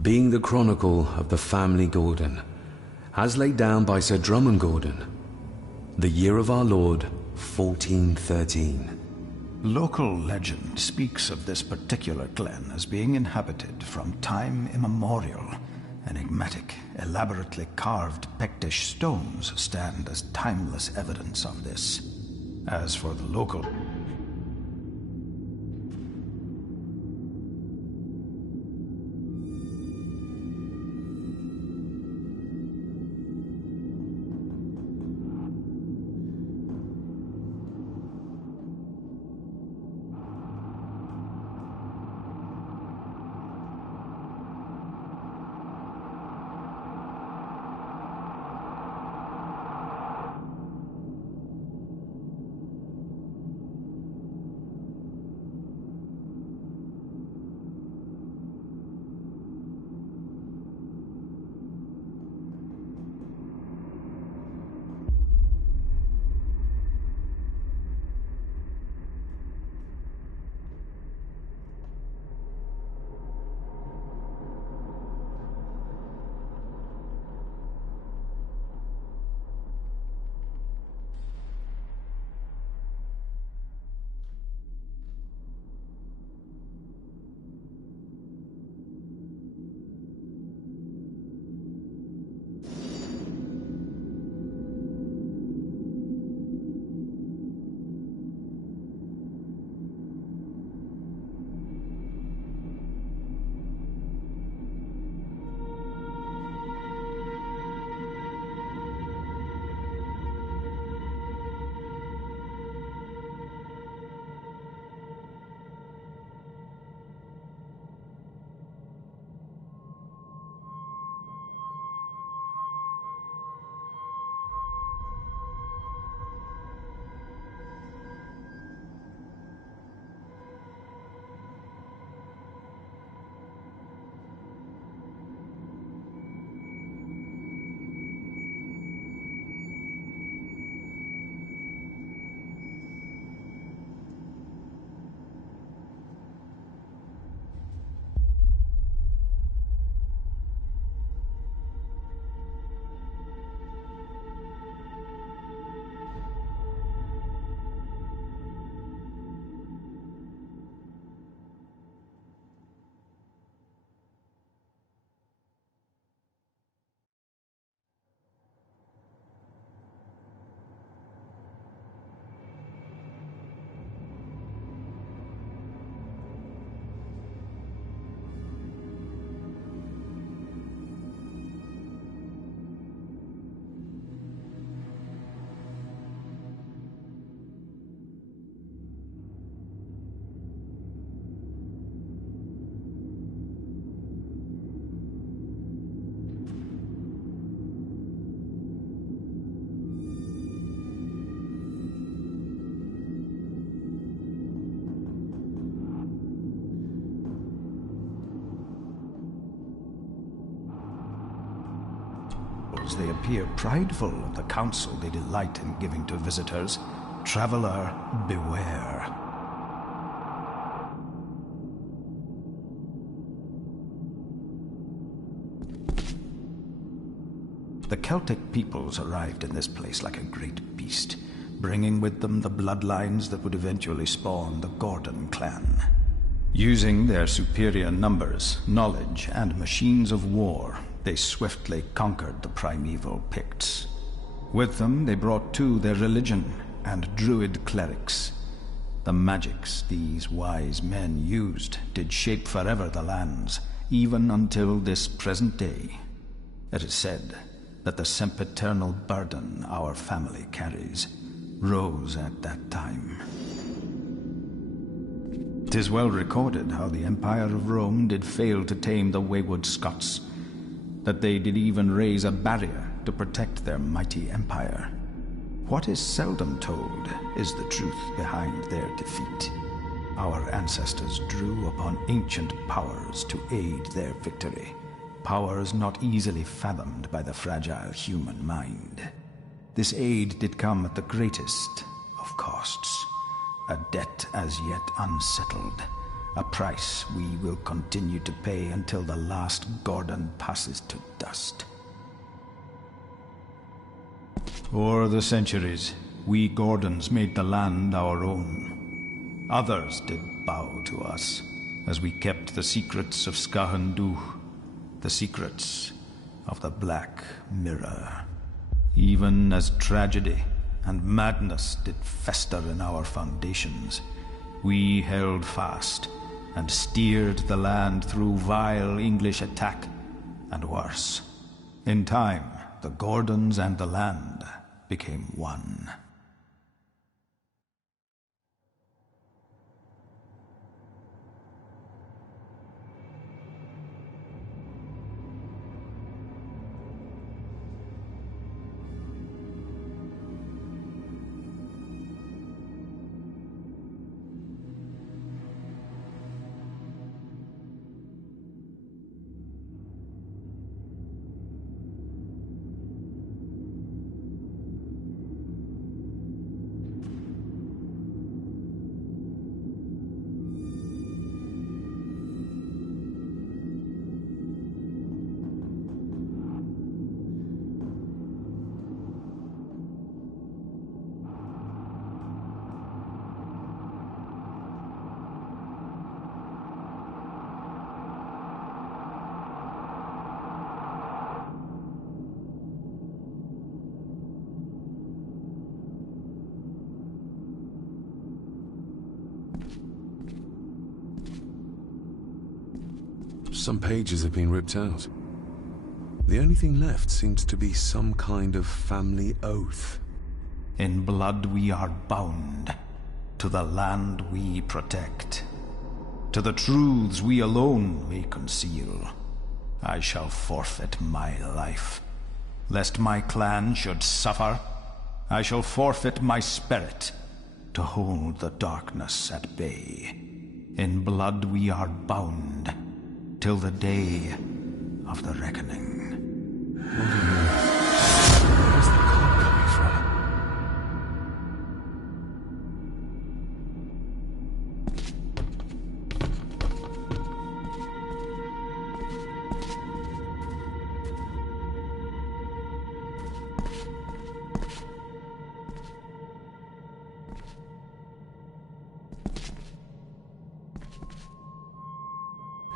being the chronicle of the family Gordon, as laid down by Sir Drummond Gordon, the year of our Lord 1413. Local legend speaks of this particular glen as being inhabited from time immemorial. Enigmatic, elaborately carved Pictish stones stand as timeless evidence of this. As for the local... They appear prideful of the counsel they delight in giving to visitors. Traveler, beware. The Celtic peoples arrived in this place like a great beast, bringing with them the bloodlines that would eventually spawn the Gordon clan. Using their superior numbers, knowledge, and machines of war, they swiftly conquered the primeval Picts. With them, they brought too their religion and druid clerics. The magics these wise men used did shape forever the lands, even until this present day. It is said that the sempiternal burden our family carries rose at that time. 'Tis well recorded how the Empire of Rome did fail to tame the wayward Scots, that they did even raise a barrier to protect their mighty empire. What is seldom told is the truth behind their defeat. Our ancestors drew upon ancient powers to aid their victory, powers not easily fathomed by the fragile human mind. This aid did come at the greatest of costs, a debt as yet unsettled, A price we will continue to pay until the last Gordon passes to dust. O'er the centuries, we Gordons made the land our own. Others did bow to us, as we kept the secrets of Skahan Dûh, the secrets of the Black Mirror. Even as tragedy and madness did fester in our foundations, we held fast and steered the land through vile English attack and worse. In time, the Gordons and the land became one. Some pages have been ripped out. The only thing left seems to be some kind of family oath. In blood we are bound to the land we protect, to the truths we alone may conceal. I shall forfeit my life. Lest my clan should suffer, I shall forfeit my spirit to hold the darkness at bay. In blood we are bound till the day of the reckoning. Where's the call coming from?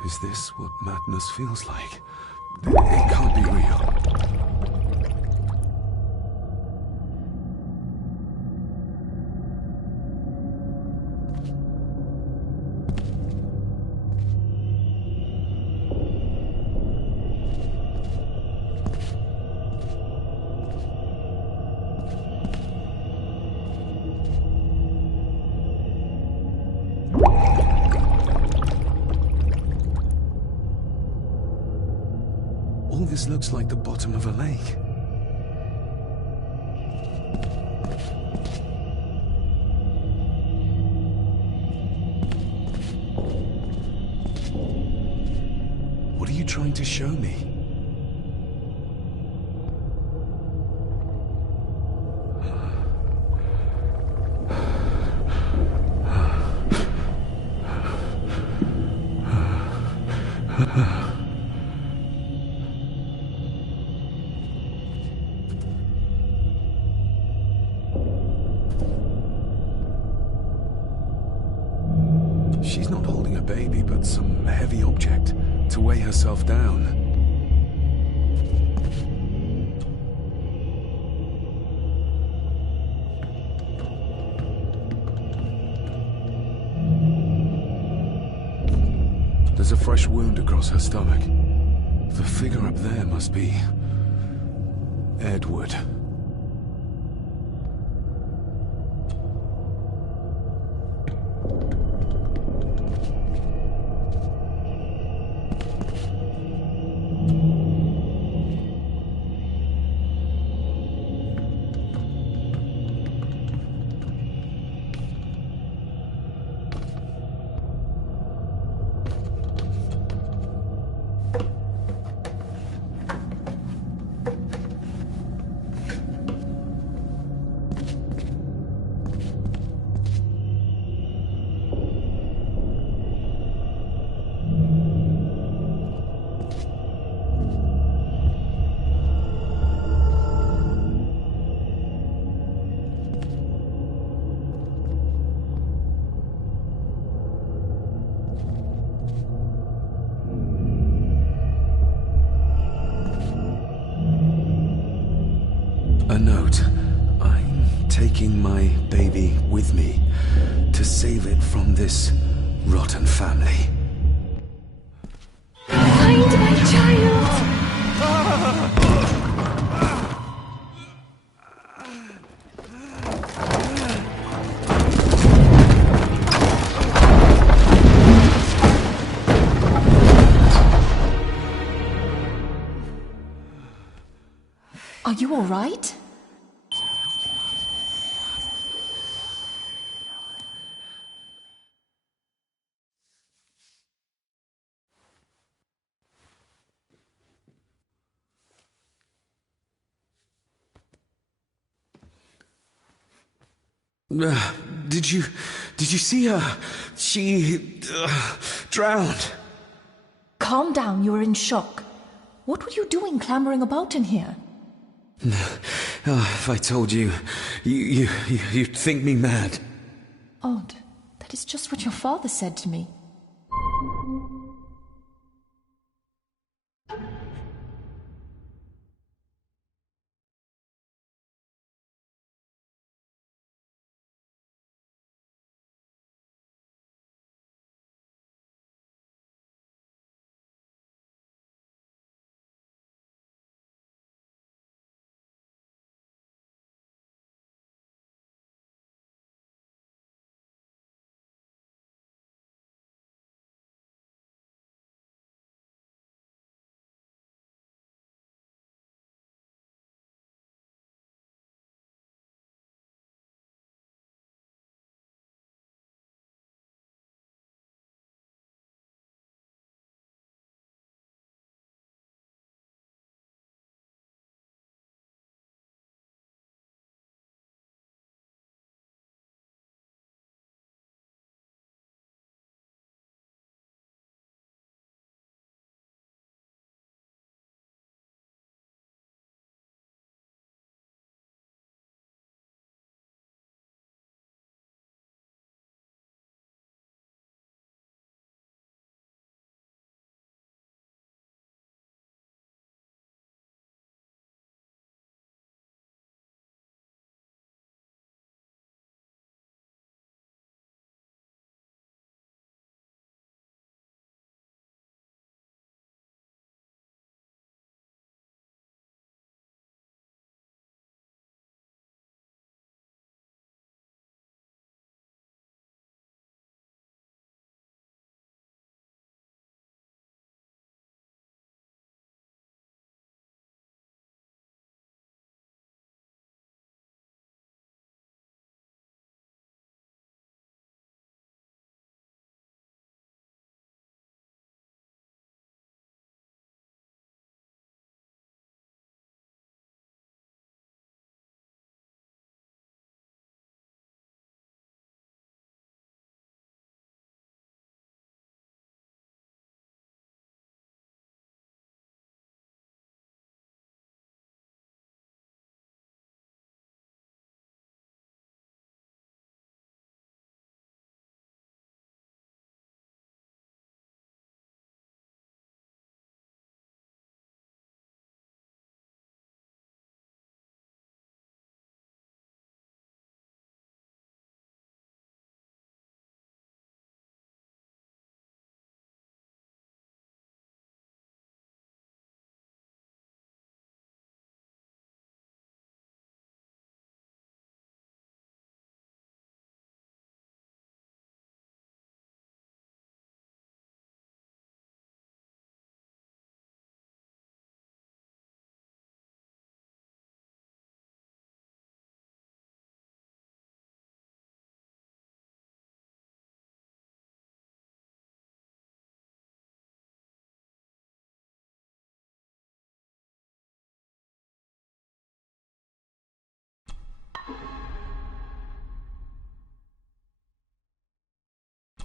Is this what madness feels like? It can't be real. All this looks like the bottom of a lake. What are you trying to show me? She's not holding a baby, but some heavy object to weigh herself down. There's a fresh wound across her stomach. The figure up there must be Edward. taking my baby with me to save it from this rotten family. Find my child! Are you all right? Did you see her? She drowned. Calm down, you're in shock. What were you doing clambering about in here? If I told you, you'd think me mad. Odd. That is just what your father said to me.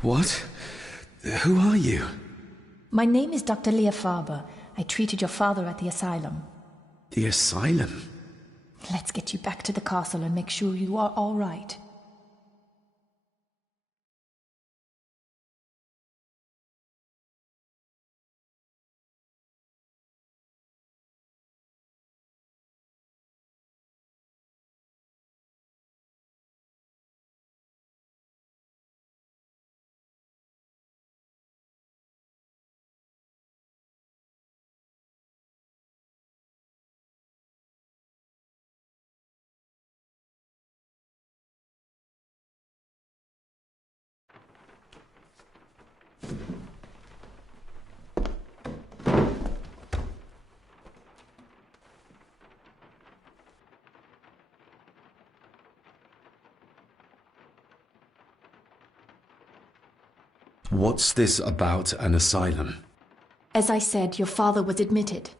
What? Who are you? My name is Dr. Leah Farber. I treated your father at the asylum. The asylum? Let's get you back to the castle and make sure you are all right. What's this about an asylum? As I said, your father was admitted.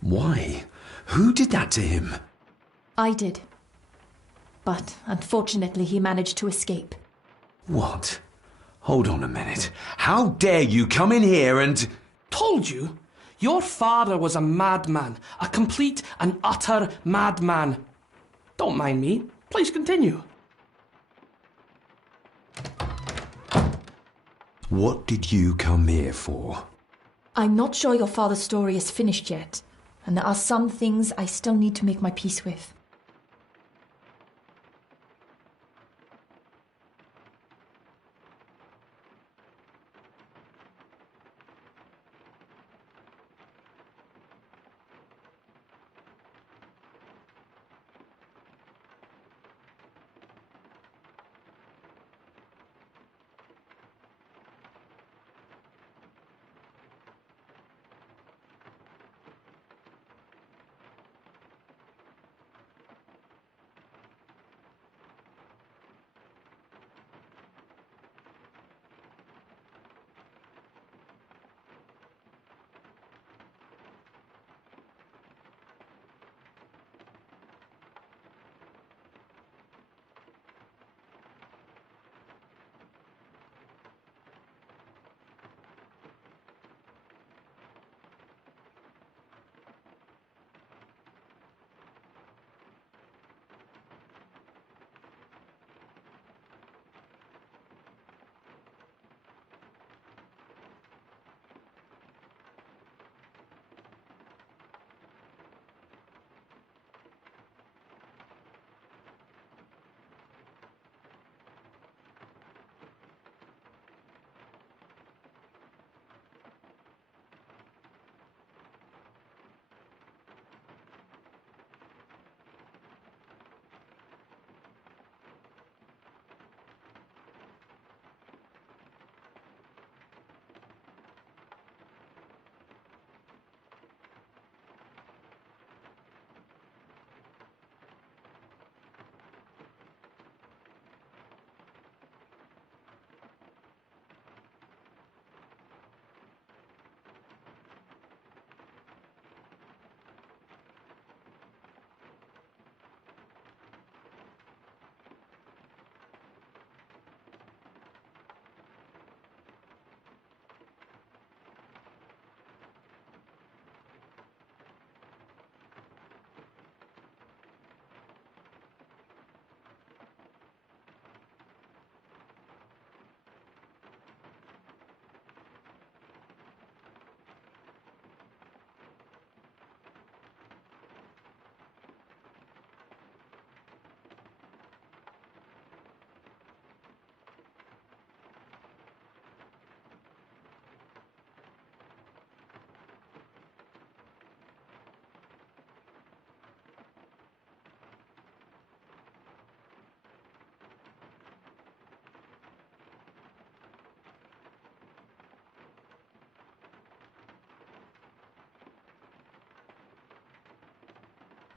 Why? Who did that to him? I did. But unfortunately, he managed to escape. What? Hold on a minute. How dare you come in here and... Told you? Your father was a madman. A complete and utter madman. Don't mind me. Please continue. What did you come here for? I'm not sure your father's story is finished yet, and there are some things I still need to make my peace with.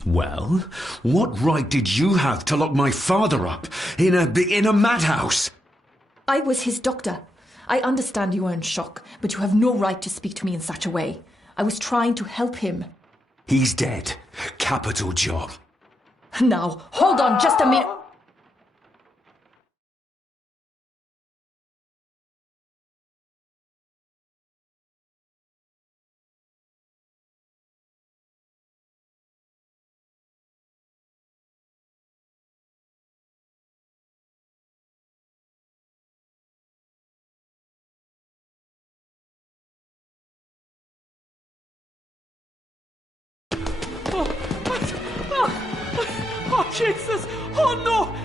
Well, what right did you have to lock my father up in a madhouse? I was his doctor. I understand you are in shock, but you have no right to speak to me in such a way. I was trying to help him. He's dead. Capital job. Now, hold on just a minute. Oh, Jesus! Oh, no!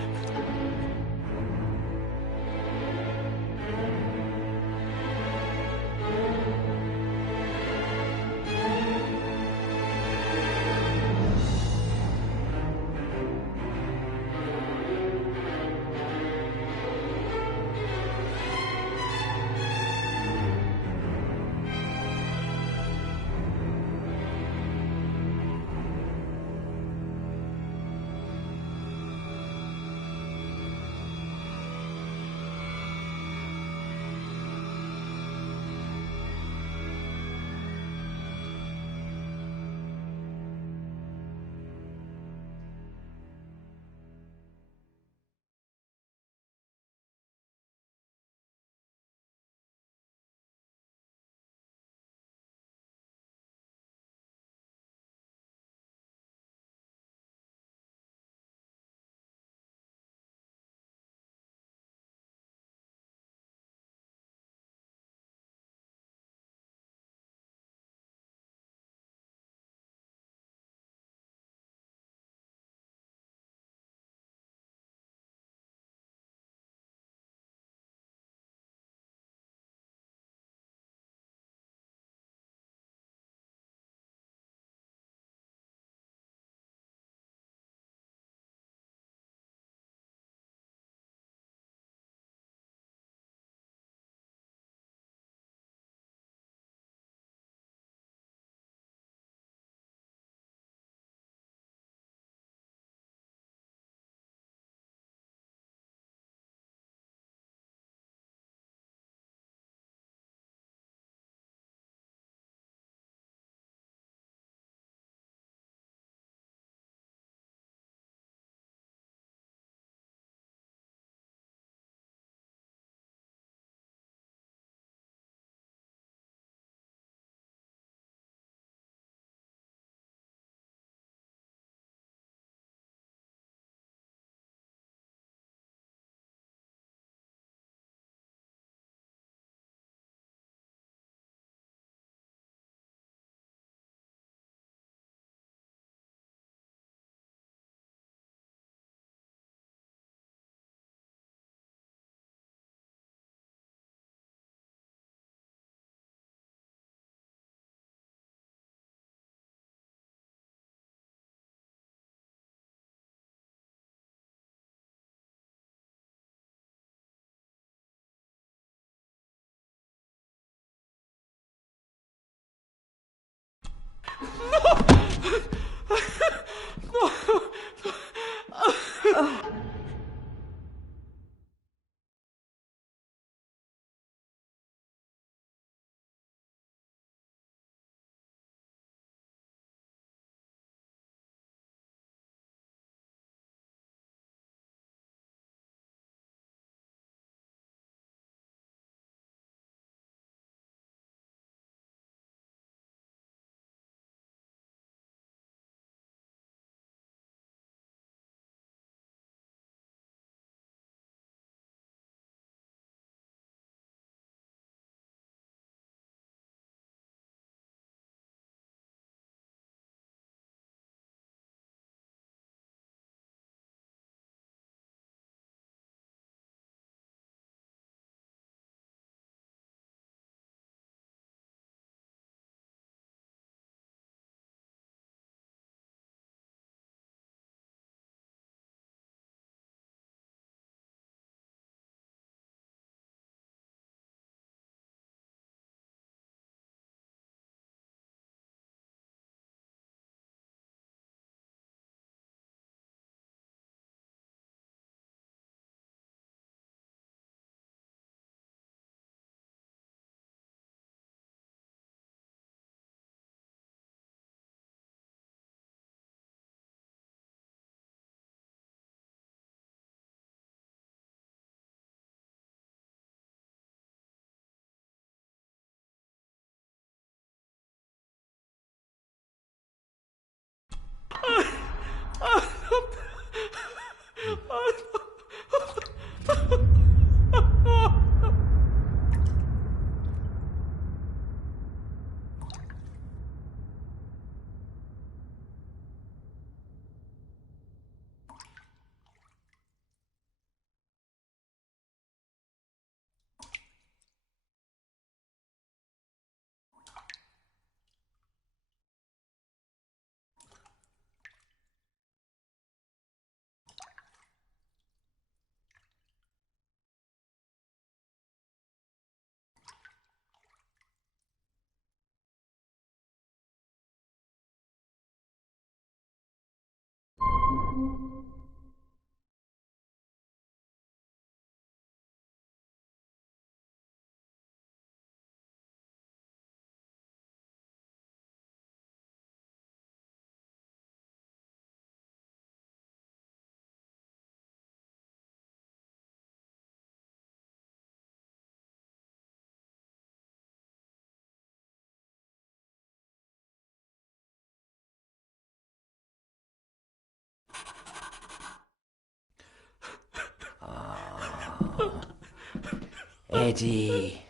Eddie,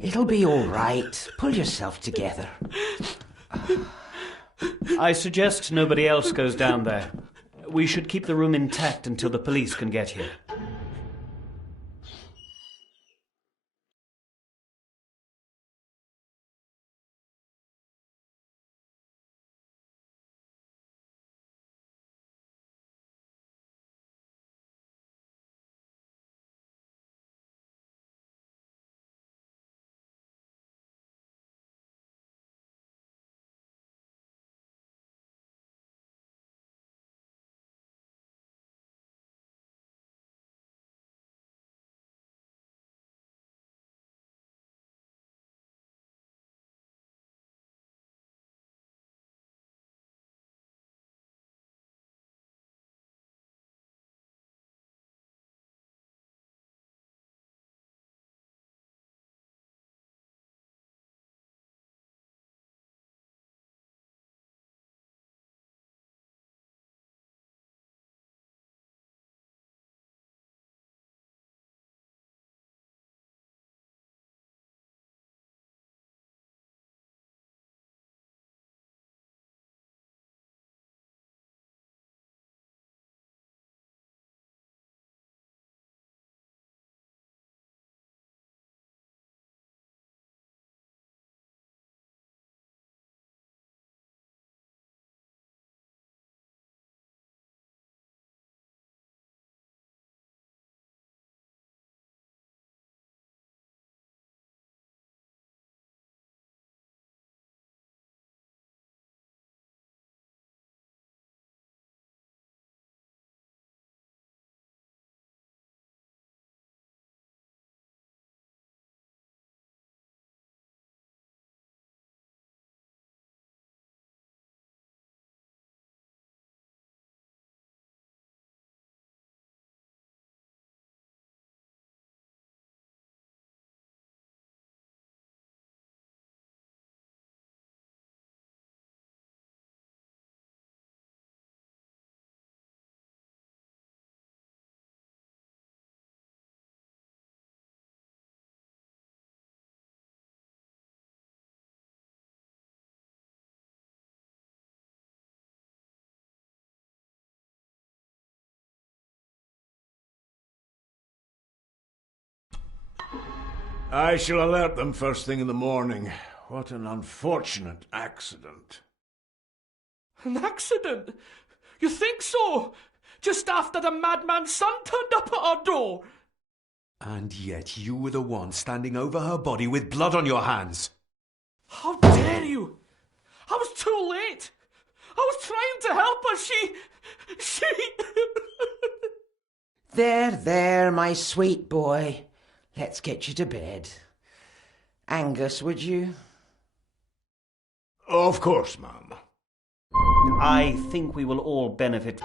it'll be all right. Pull yourself together. I suggest nobody else goes down there. We should keep the room intact until the police can get here. I shall alert them first thing in the morning. What an unfortunate accident. An accident? You think so? Just after the madman's son turned up at our door? And yet you were the one standing over her body with blood on your hands. How dare you? I was too late. I was trying to help her. She... There, my sweet boy. Let's get you to bed. Angus, would you? Of course, ma'am. I think we will all benefit.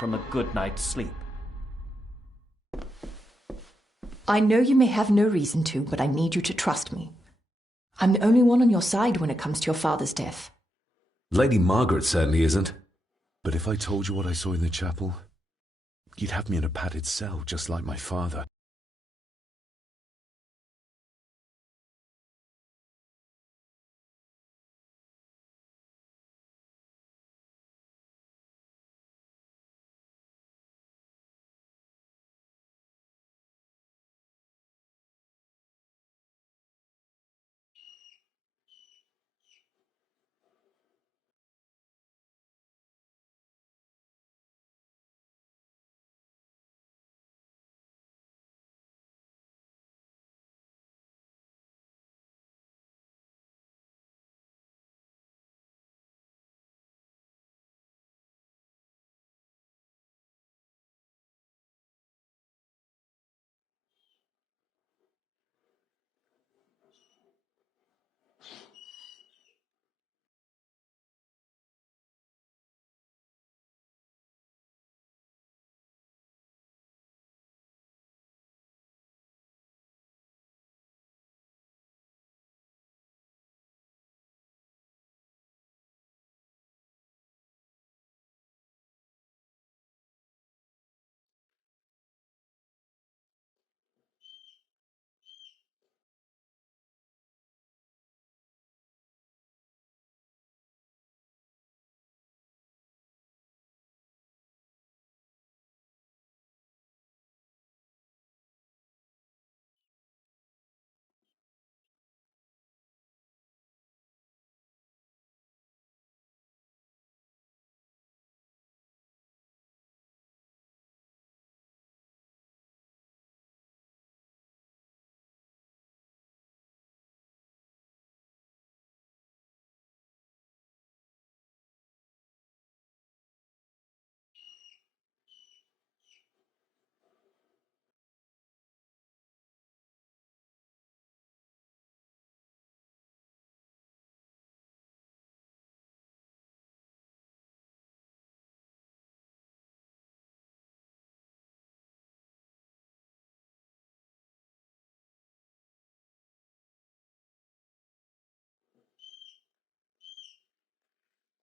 from a good night's sleep. I know you may have no reason to, but I need you to trust me. I'm the only one on your side when it comes to your father's death. Lady Margaret certainly isn't. But if I told you what I saw in the chapel, you'd have me in a padded cell, just like my father.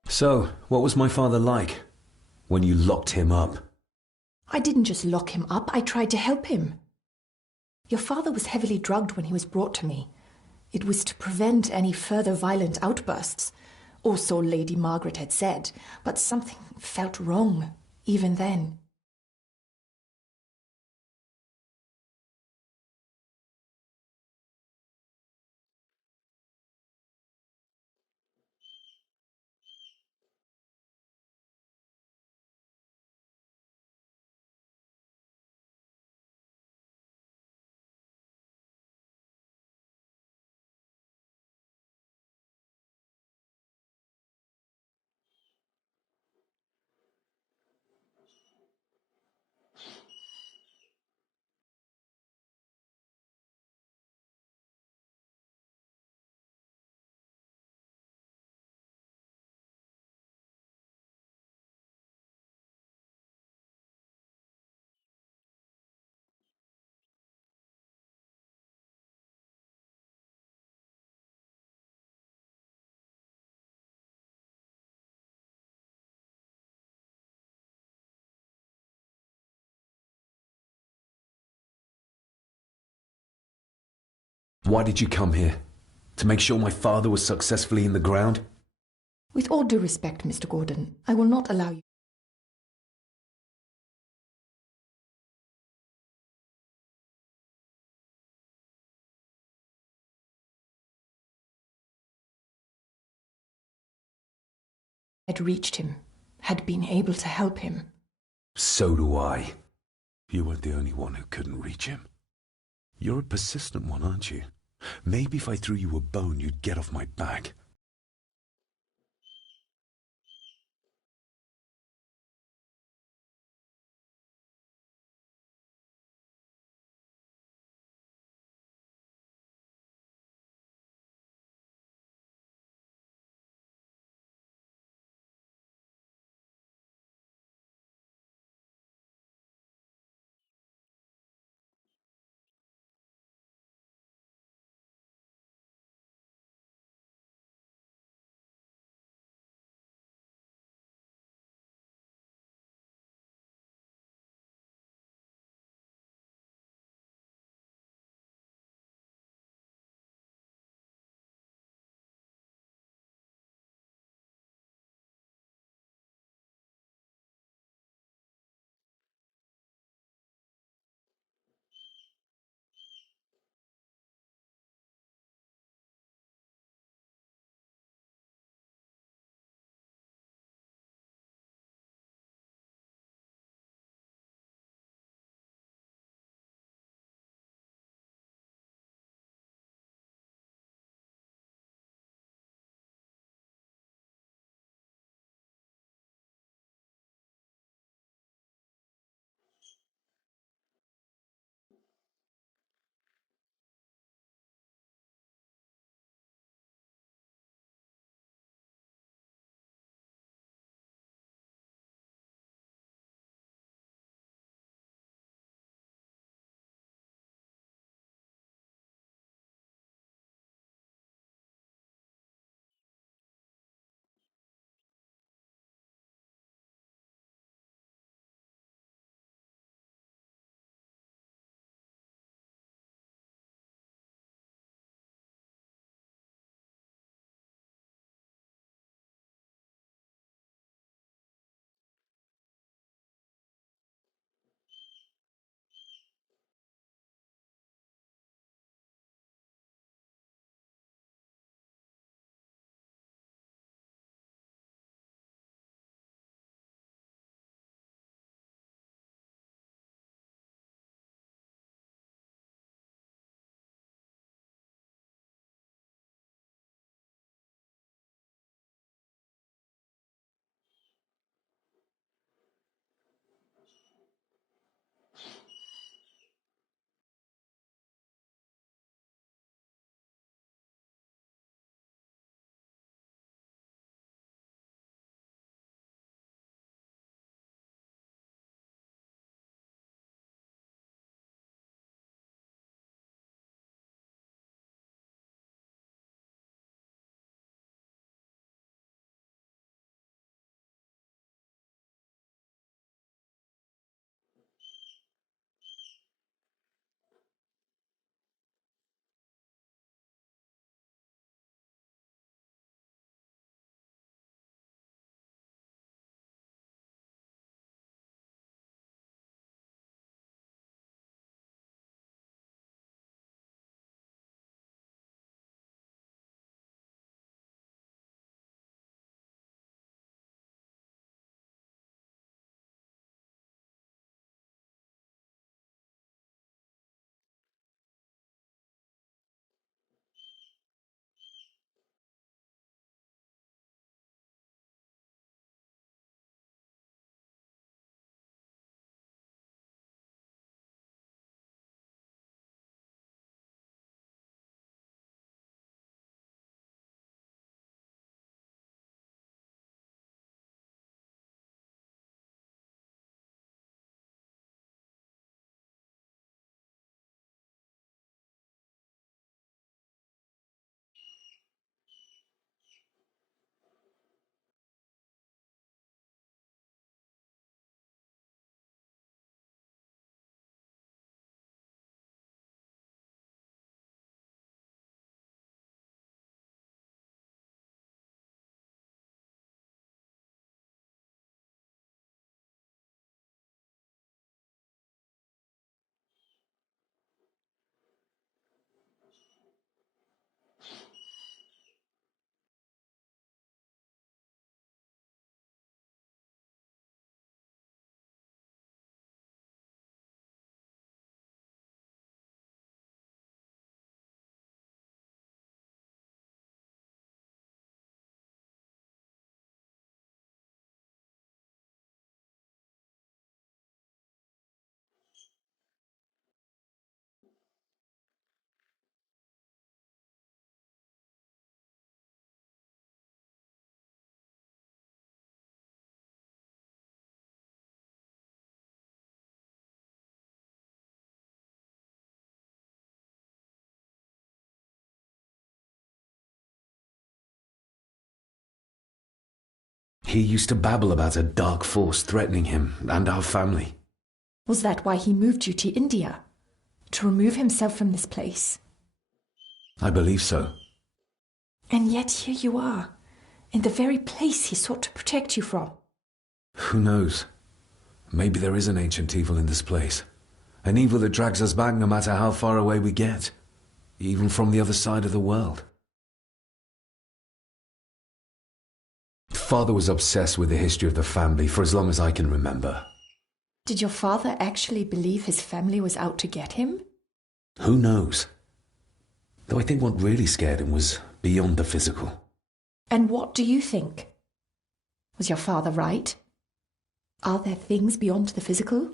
So, what was my father like when you locked him up? I didn't just lock him up, I tried to help him. Your father was heavily drugged when he was brought to me. It was to prevent any further violent outbursts, or so Lady Margaret had said, but something felt wrong, even then. Why did you come here? To make sure my father was successfully in the ground? With all due respect, Mr. Gordon, I will not allow you. Had reached him, had been able to help him. So do I. You weren't the only one who couldn't reach him. You're a persistent one, aren't you? Maybe if I threw you a bone, you'd get off my back. He used to babble about a dark force threatening him and our family. Was that why he moved you to India? To remove himself from this place? I believe so. And yet here you are, in the very place he sought to protect you from. Who knows? Maybe there is an ancient evil in this place. An evil that drags us back no matter how far away we get. Even from the other side of the world. Father was obsessed with the history of the family for as long as I can remember. Did your father actually believe his family was out to get him? Who knows? Though I think what really scared him was beyond the physical. And what do you think? Was your father right? Are there things beyond the physical?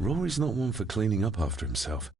Rory's not one for cleaning up after himself.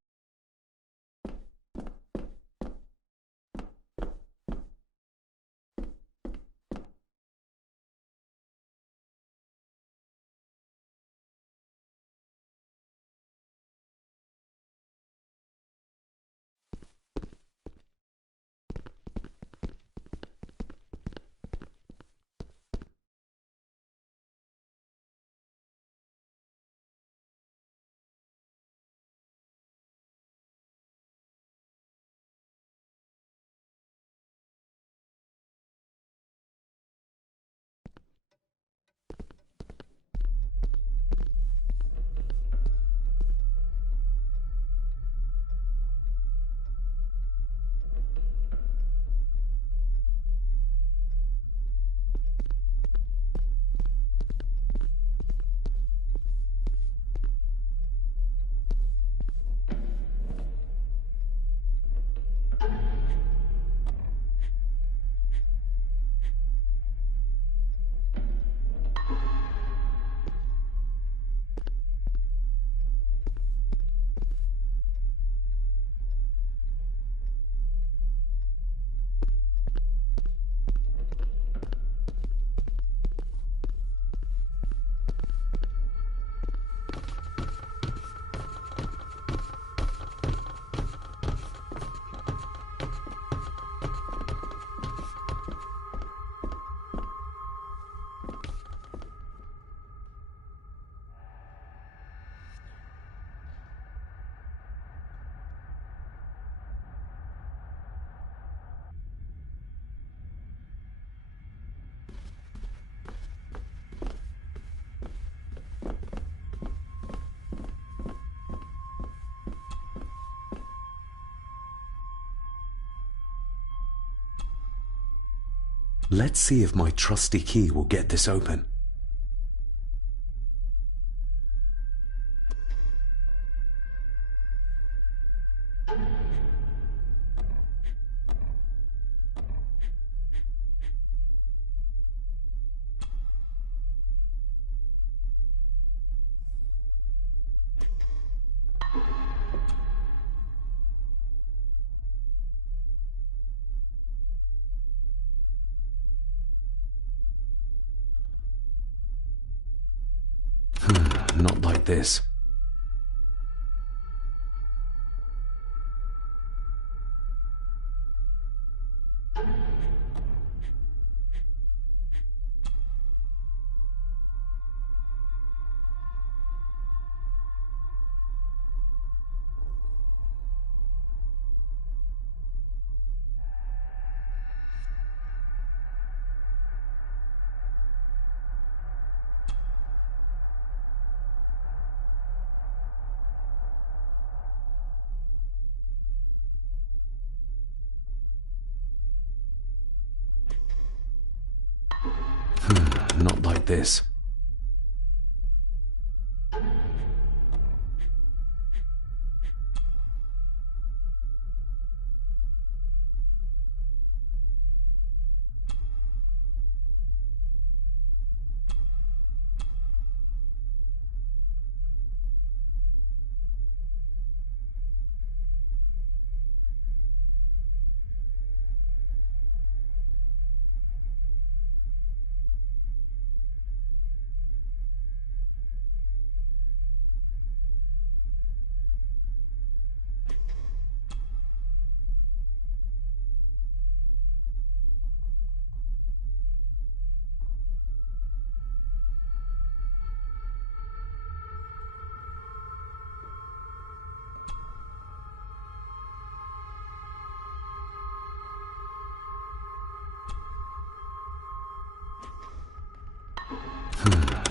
Let's see if my trusty key will get this open. Not like this. Not like this.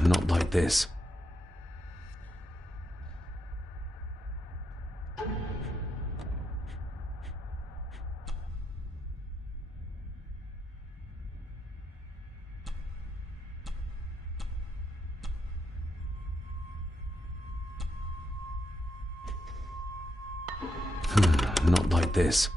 Not like this. Not like this.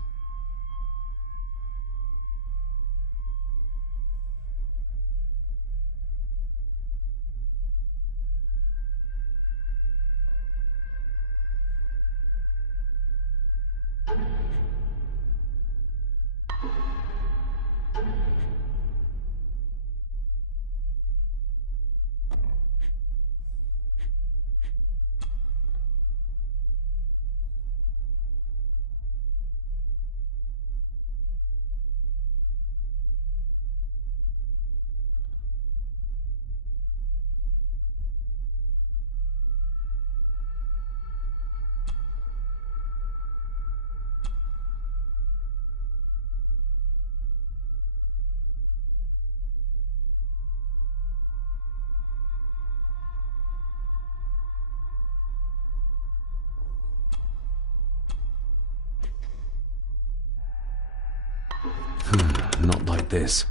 Not like this.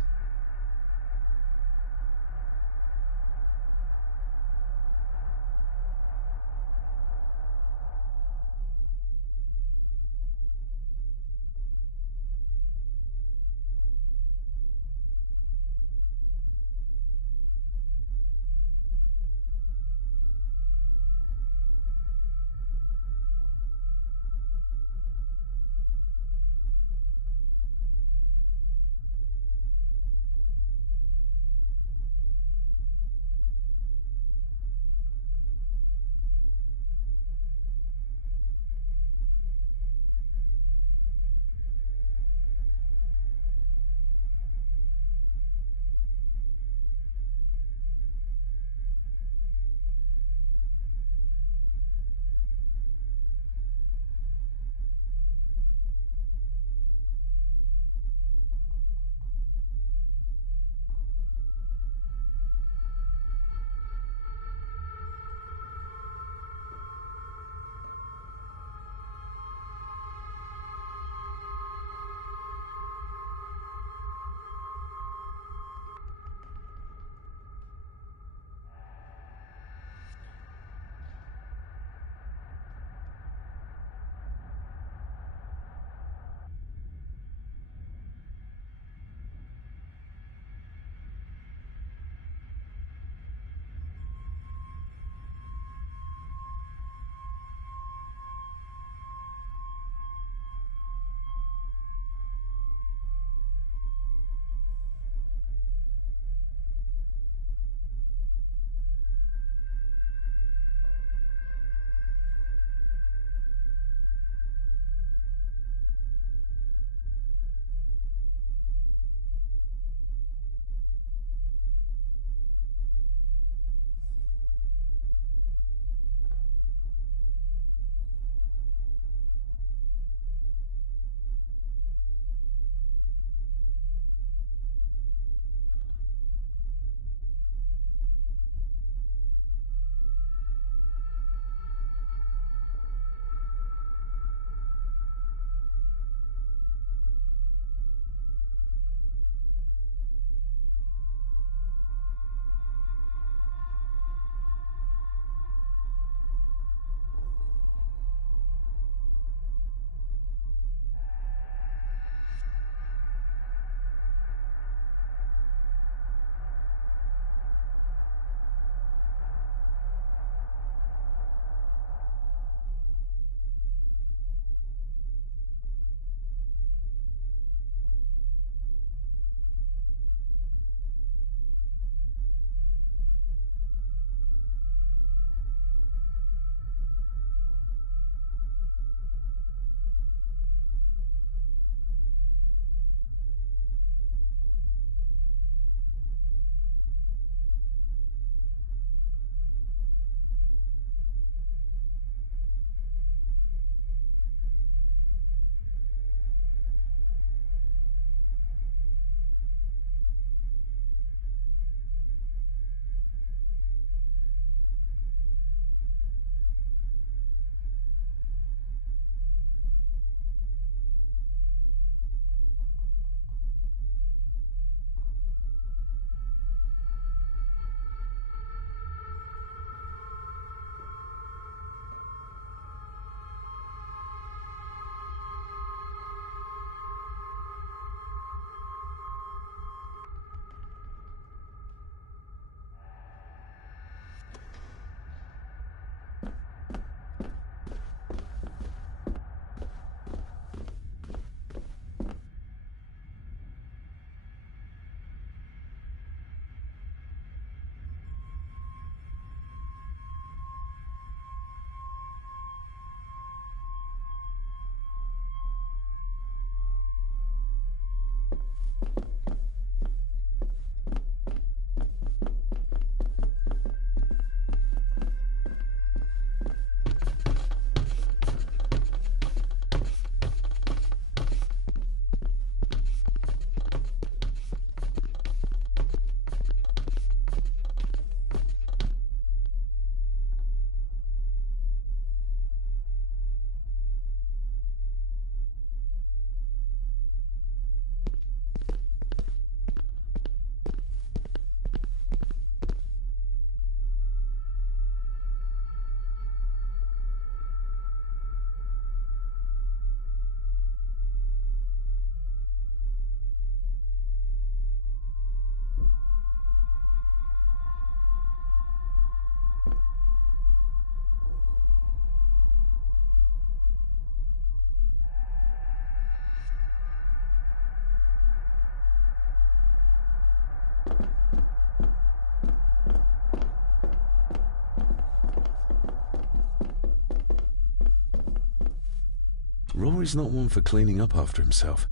Rory's not one for cleaning up after himself.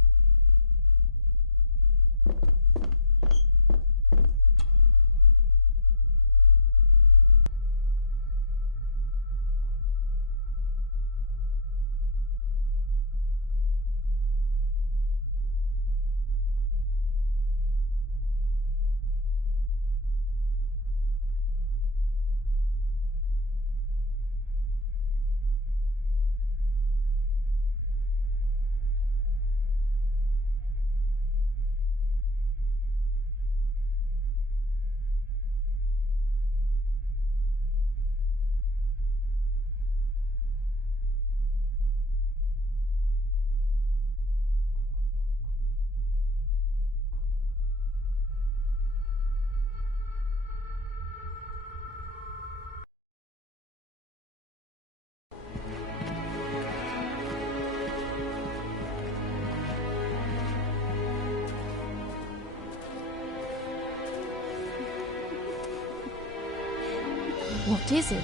What is it?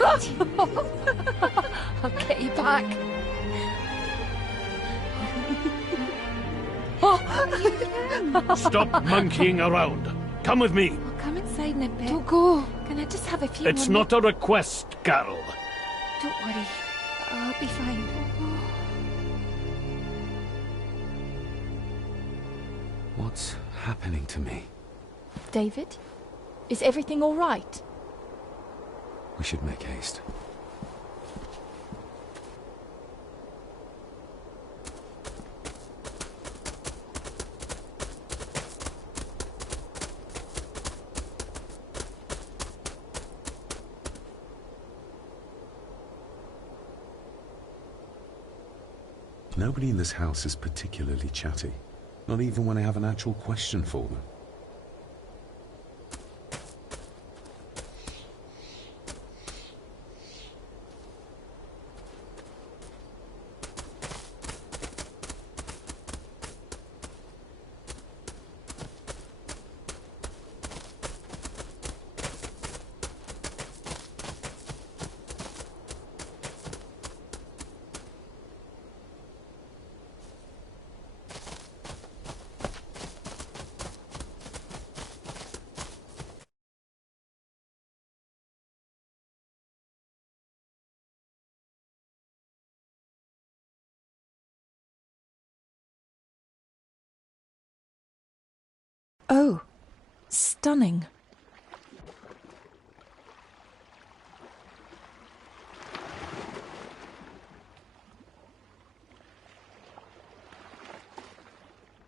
I'll get you back. Stop monkeying around. Come with me. I'll come inside in a bit. Don't go. Can I just have a few It's more not a request, Carol. Don't worry. I'll be fine. What's happening to me? David? Is everything all right? We should make haste. Nobody in this house is particularly chatty. Not even when I have an actual question for them. Oh, stunning.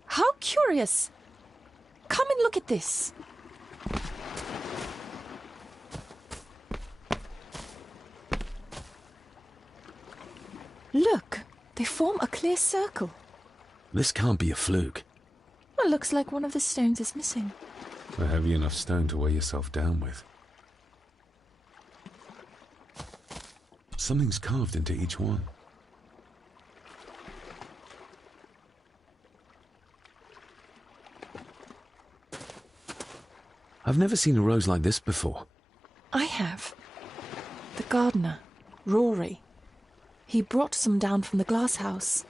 How curious. Come and look at this. Look, they form a clear circle. This can't be a fluke. Well, looks like one of the stones is missing. A heavy enough stone to weigh yourself down with. Something's carved into each one. I've never seen a rose like this before. I have. The gardener, Rory. He brought some down from the glass house.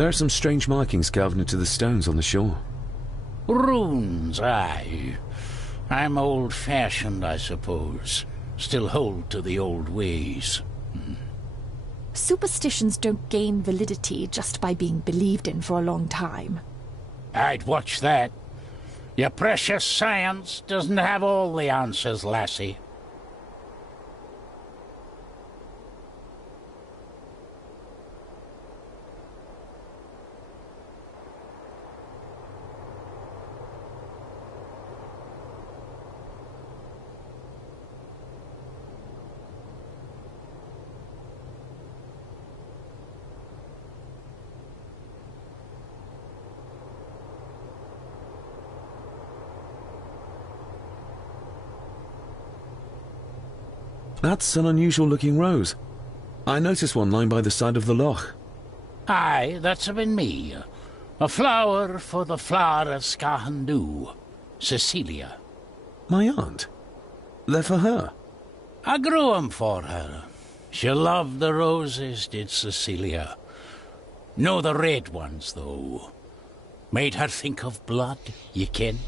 There are some strange markings carved into the stones on the shore. Runes, aye. I'm old-fashioned, I suppose. Still hold to the old ways. Superstitions don't gain validity just by being believed in for a long time. I'd watch that. Your precious science doesn't have all the answers, lassie. That's an unusual-looking rose. I noticed one lying by the side of the loch. Aye, that's been me. A flower for the flower of Scahandoo, Cecilia. My aunt? They're for her? I grew 'em for her. She loved the roses, did Cecilia. No the red ones, though. Made her think of blood, ye ken.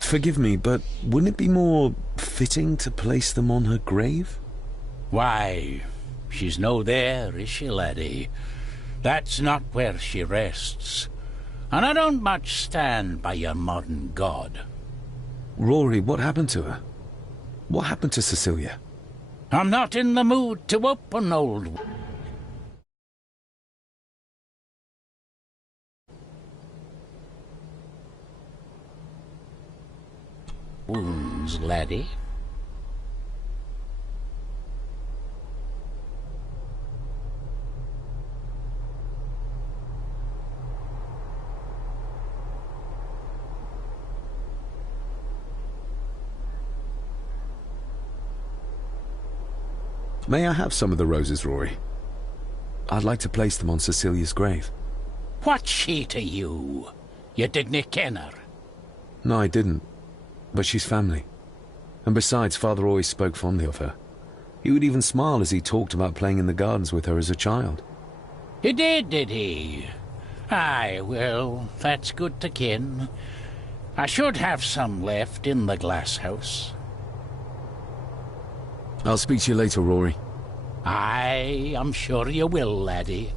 Forgive me, but wouldn't it be more fitting to place them on her grave? Why, she's no there, is she, laddie? That's not where she rests. And I don't much stand by your modern god. Rory, what happened to her? What happened to Cecilia? I'm not in the mood to open old wounds, laddie. May I have some of the roses, Rory? I'd like to place them on Cecilia's grave. What's she to you? You didn't ken her? No, I didn't. But she's family. And besides, Father always spoke fondly of her. He would even smile as he talked about playing in the gardens with her as a child. He did he? Aye, well, that's good to ken. I should have some left in the glass house. I'll speak to you later, Rory. Aye, I'm sure you will, laddie.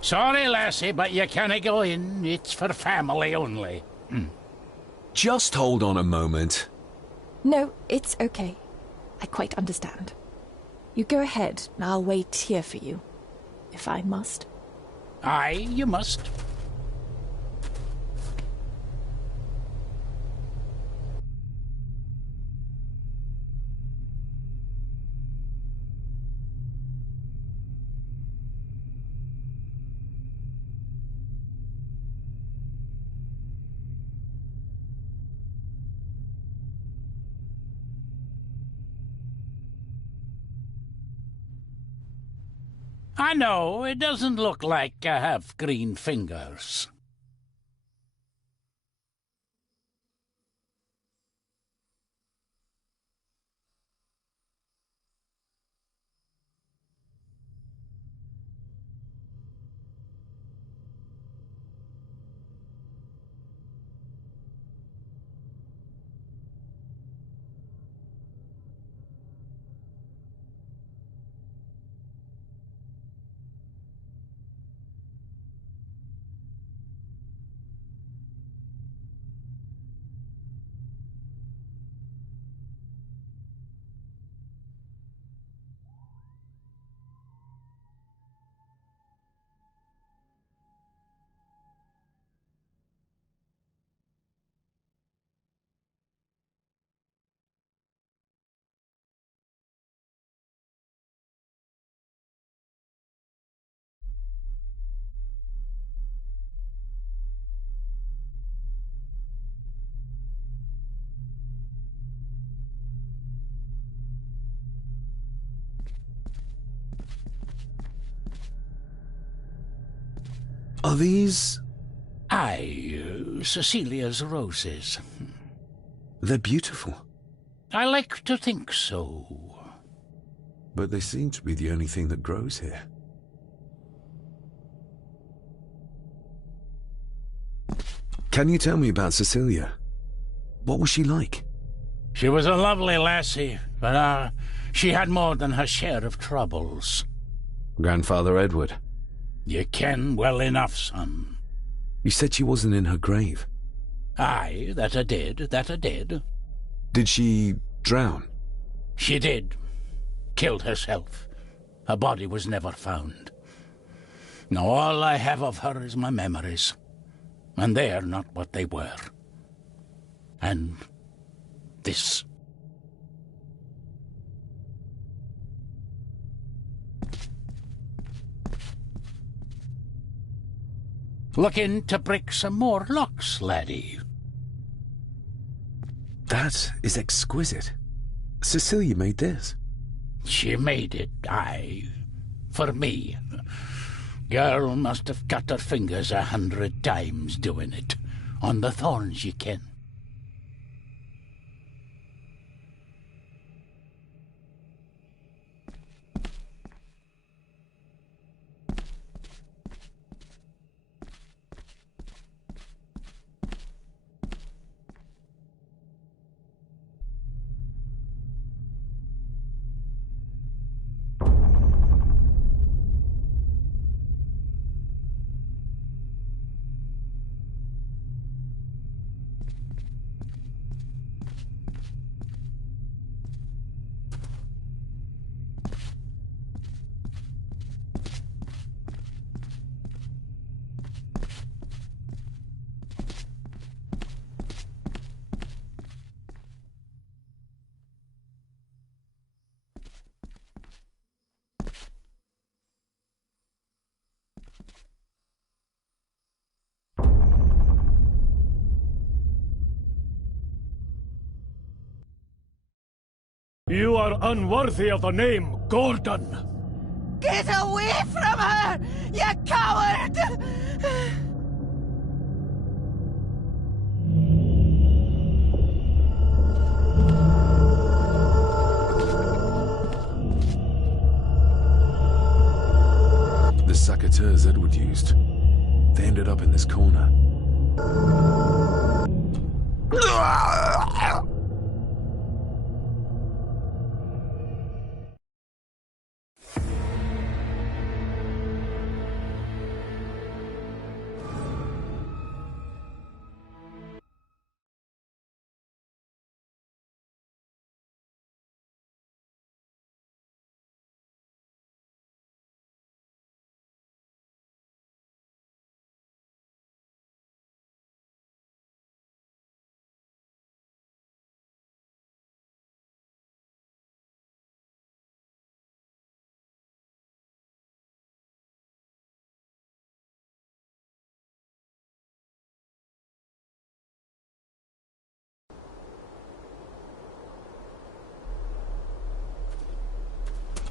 Sorry, lassie, but you can't go in. It's for family only. Just hold on a moment. No, it's okay. I quite understand. You go ahead, and I'll wait here for you, if I must. Aye, you must. I know, it doesn't look like I have green fingers. Are these... Aye, Cecilia's roses. They're beautiful. I like to think so. But they seem to be the only thing that grows here. Can you tell me about Cecilia? What was she like? She was a lovely lassie, but she had more than her share of troubles. Grandfather Edward? You ken well enough, son. You said she wasn't in her grave. Aye, that I did. Did she drown? She did. Killed herself. Her body was never found. Now all I have of her is my memories. And they are not what they were. And this. Looking to break some more locks, laddie. That is exquisite. Cecilia made this. She made it, aye. For me. Girl must have cut her fingers 100 times doing it. On the thorns, ye ken. You are unworthy of the name Gordon. Get away from her, you coward! The saboteurs Edward used. They ended up in this corner.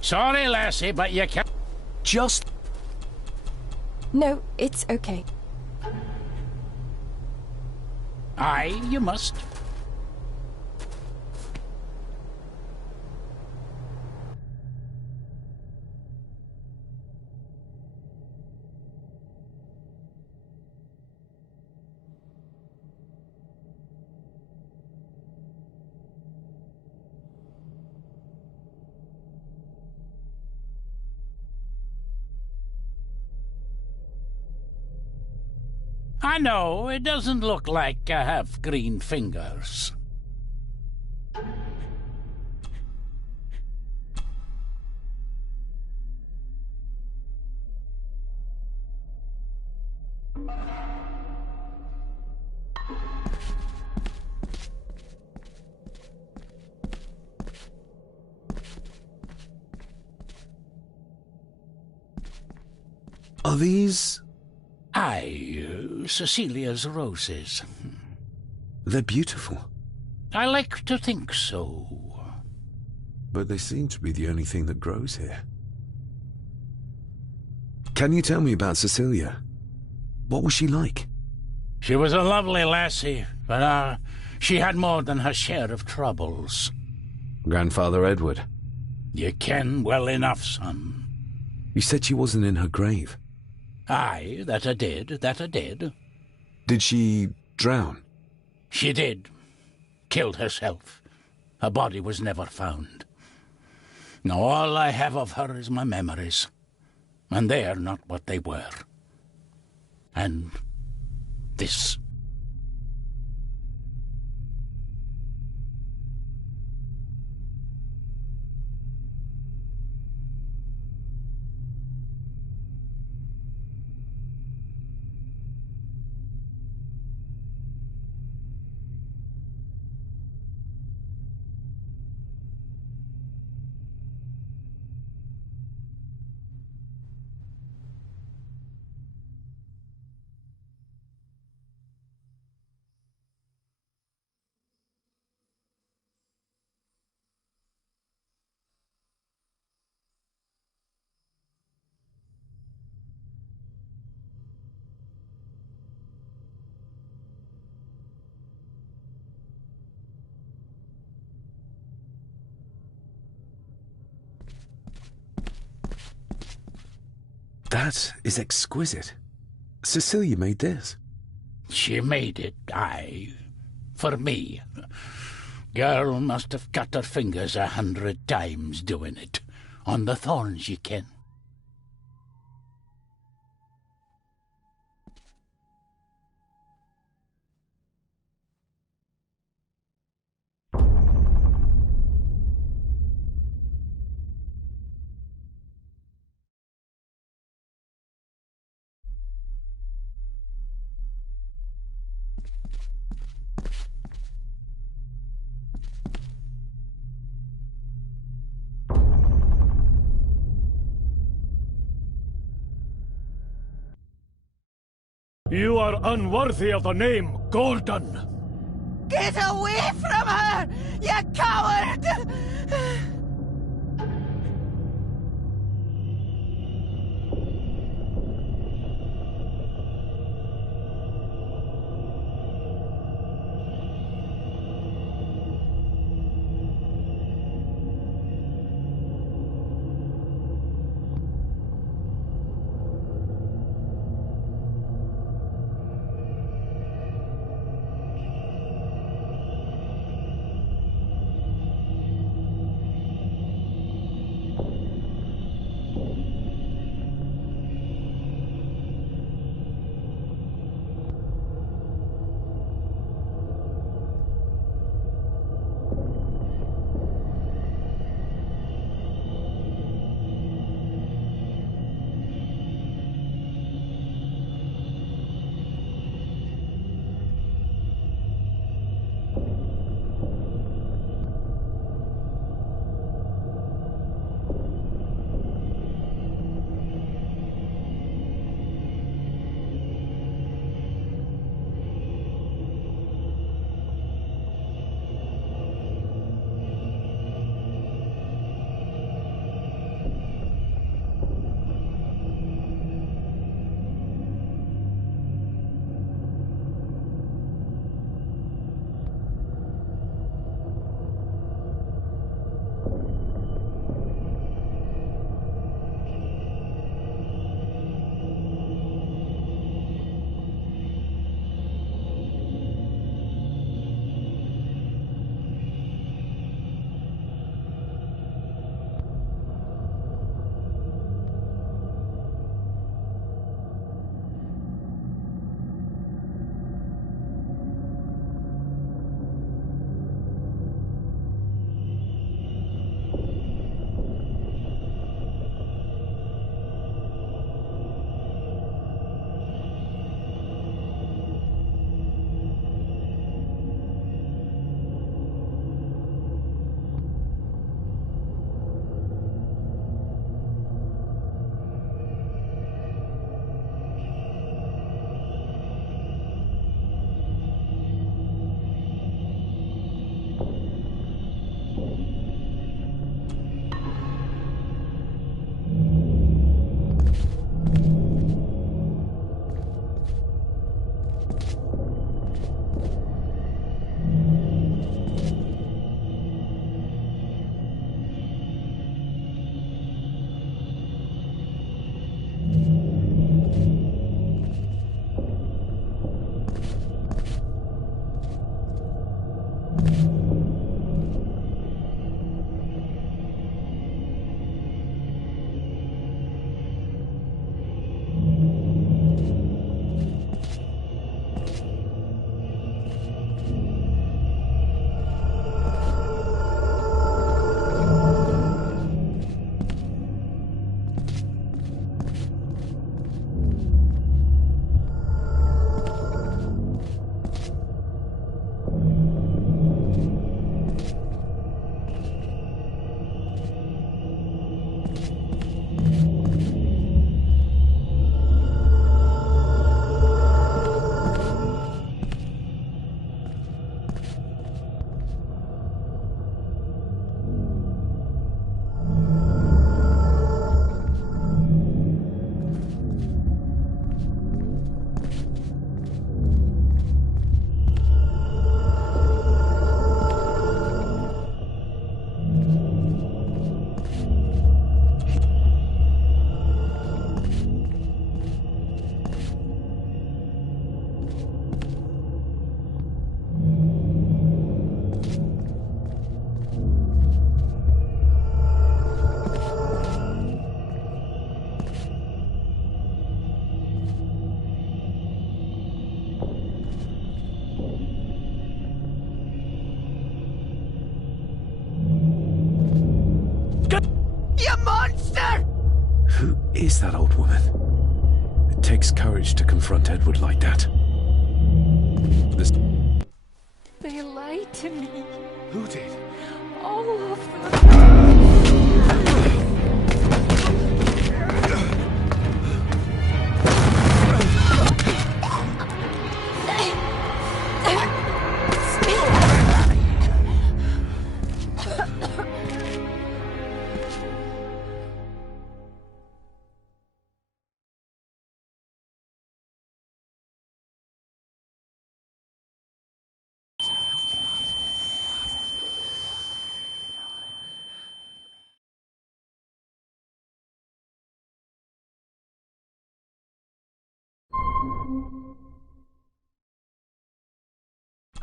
Sorry, lassie, but you can't... Just... No, it's okay. Aye, you must. I know, it doesn't look like I have green fingers. Are these... Aye, Cecilia's roses. They're beautiful. I like to think so. But they seem to be the only thing that grows here. Can you tell me about Cecilia? What was she like? She was a lovely lassie, but she had more than her share of troubles. Grandfather Edward. You ken well enough, son. You said she wasn't in her grave. Aye, that I did. Did she drown? She did. Killed herself. Her body was never found. Now all I have of her is my memories, and they are not what they were. And this. That is exquisite. Cecilia made this. She made it, aye, for me. Girl must have cut her fingers 100 times doing it, on the thorns, ye ken. You are unworthy of the name Gordon. Get away from her, you coward! Who is that old woman? It takes courage to confront Edward like that. They lied to me. Who did? All of them.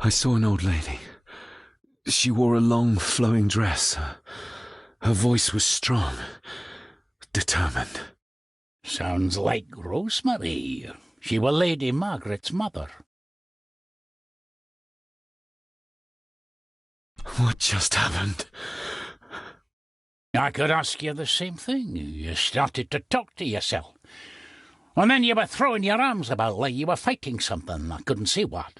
I saw an old lady. She wore a long, flowing dress. Her voice was strong, determined. Sounds like Rosemary. She was Lady Margaret's mother. What just happened? I could ask you the same thing. You started to talk to yourself. And then you were throwing your arms about like you were fighting something. I couldn't see what.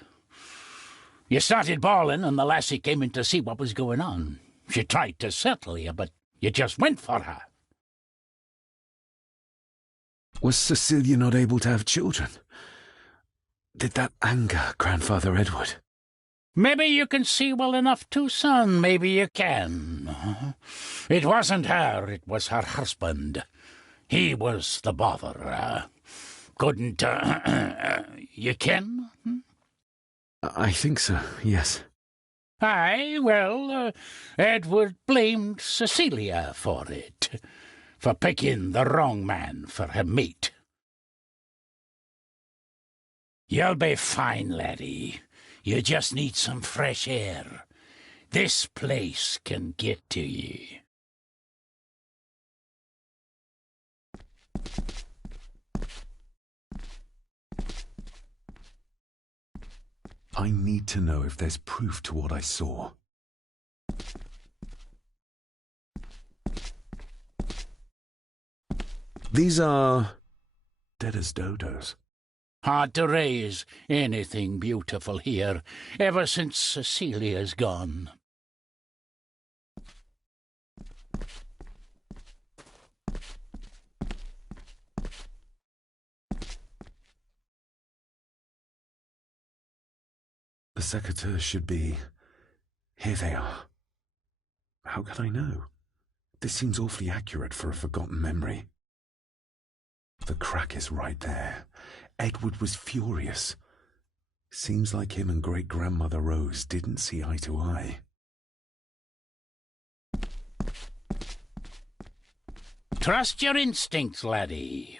You started bawling, and the lassie came in to see what was going on. She tried to settle you, but you just went for her. Was Cecilia not able to have children? Did that anger Grandfather Edward? Maybe you can see well enough too, son. Maybe you can. It wasn't her, it was her husband. He was the bother. Couldn't, you ken? I think so, yes. Aye, well, Edward blamed Cecilia for it, for picking the wrong man for her mate. You'll be fine, laddie. You just need some fresh air. This place can get to ye. I need to know if there's proof to what I saw. These are dead as dodos. Hard to raise anything beautiful here, ever since Cecilia's gone. The secateurs should be... Here they are. How could I know? This seems awfully accurate for a forgotten memory. The crack is right there. Edward was furious. Seems like him and great-grandmother Rose didn't see eye to eye. Trust your instincts, laddie.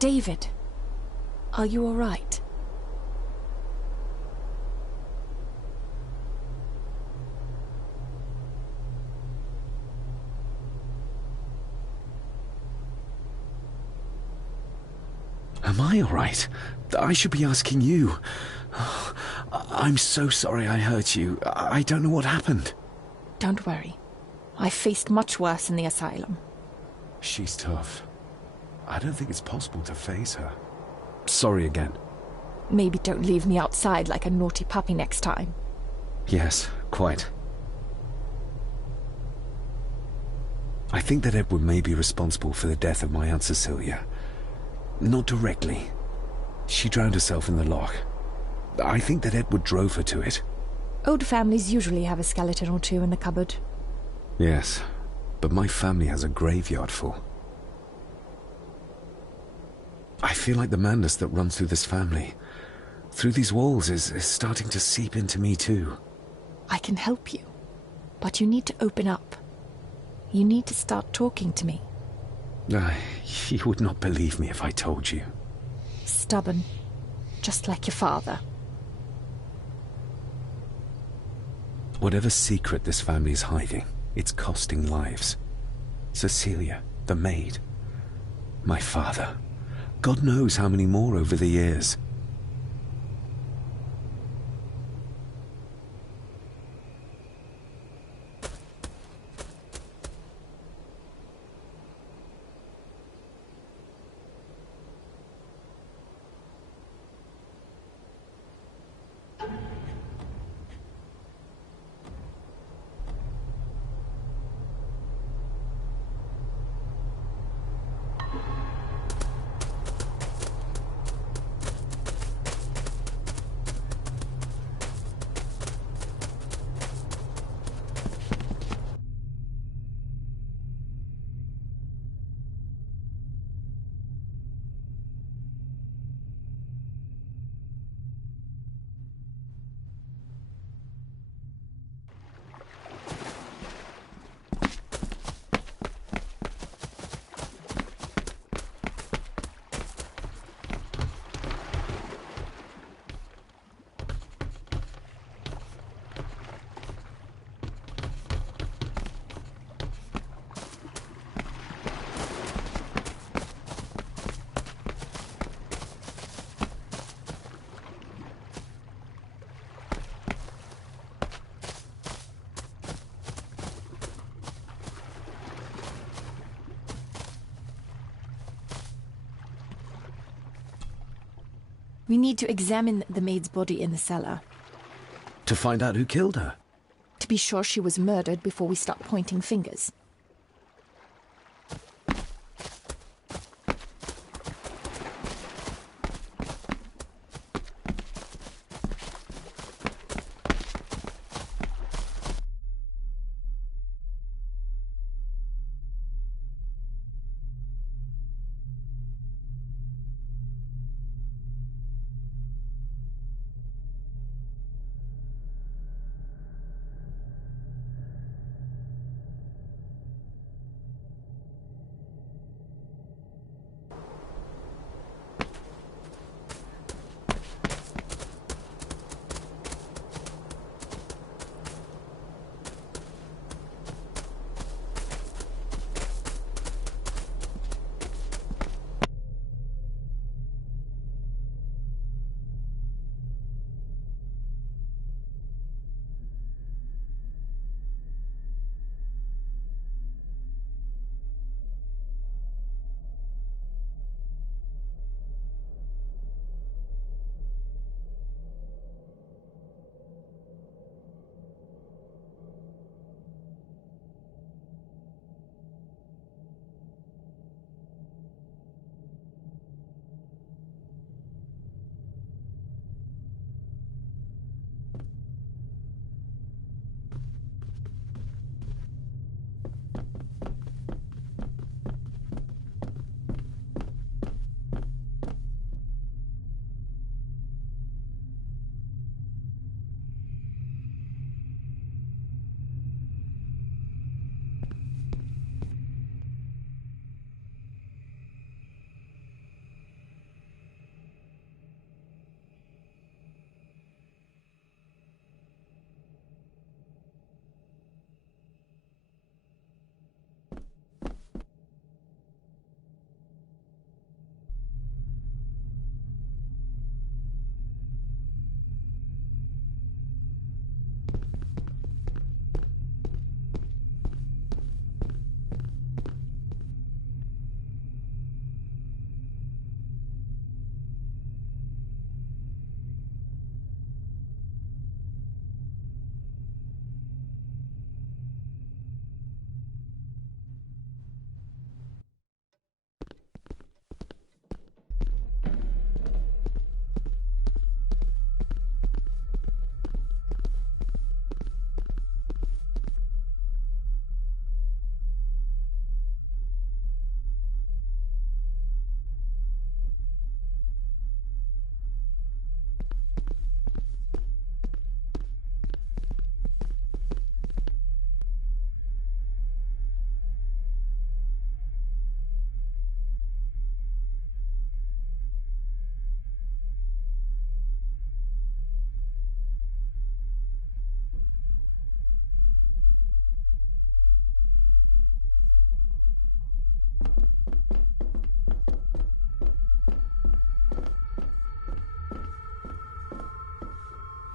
David, are you all right? Am I all right? I should be asking you. I'm so sorry I hurt you. I don't know what happened. Don't worry. I faced much worse in the asylum. She's tough. I don't think it's possible to face her. Sorry again. Maybe don't leave me outside like a naughty puppy next time. Yes, quite. I think that Edward may be responsible for the death of my Aunt Cecilia. Not directly. She drowned herself in the loch. I think that Edward drove her to it. Old families usually have a skeleton or two in the cupboard. Yes, but my family has a graveyard full. I feel like the madness that runs through this family, through these walls, is starting to seep into me too. I can help you, but you need to open up. You need to start talking to me. You would not believe me if I told you. Stubborn. Just like your father. Whatever secret this family is hiding, it's costing lives. Cecilia, the maid. My father. God knows how many more over the years. We need to examine the maid's body in the cellar. To find out who killed her? To be sure she was murdered before we start pointing fingers.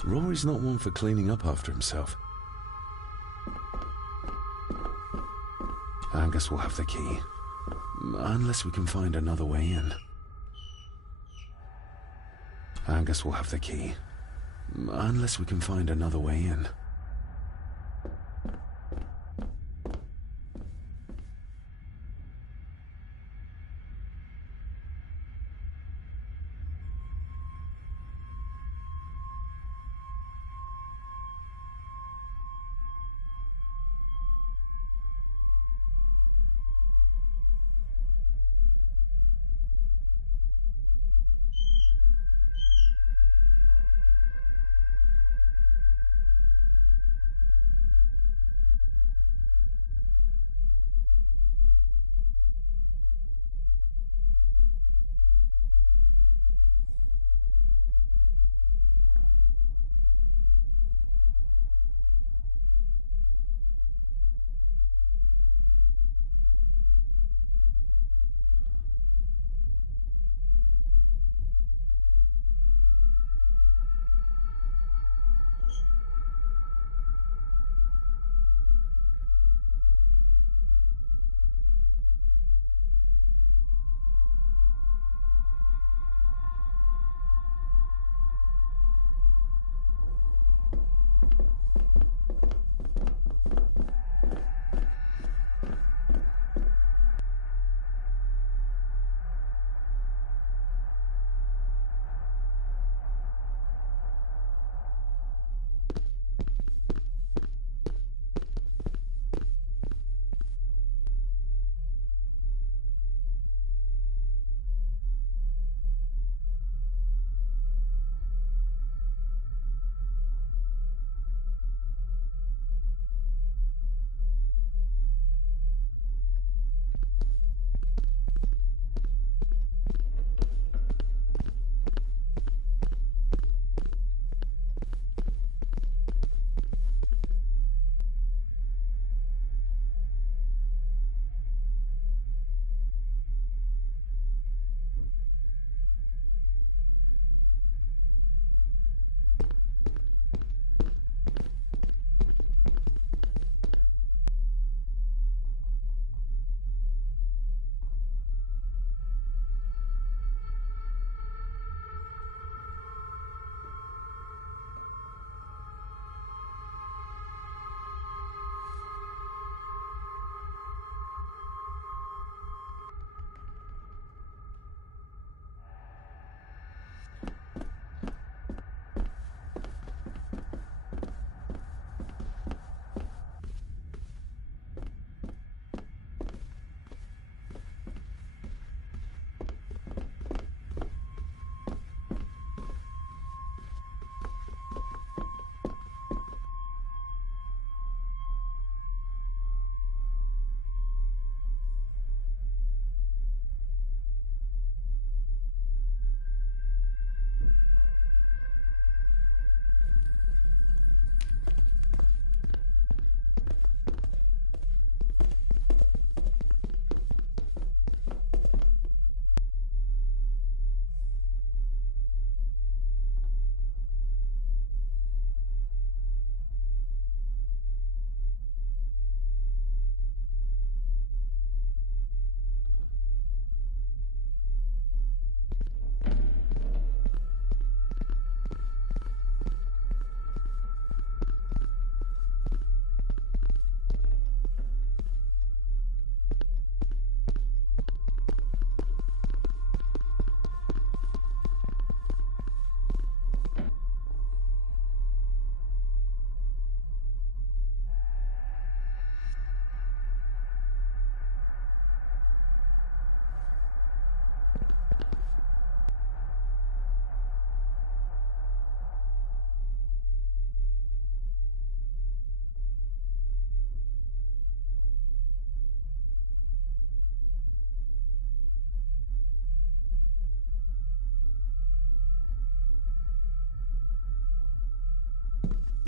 Rory's not one for cleaning up after himself. Angus will have the key. Unless we can find another way in. Angus will have the key. Unless we can find another way in.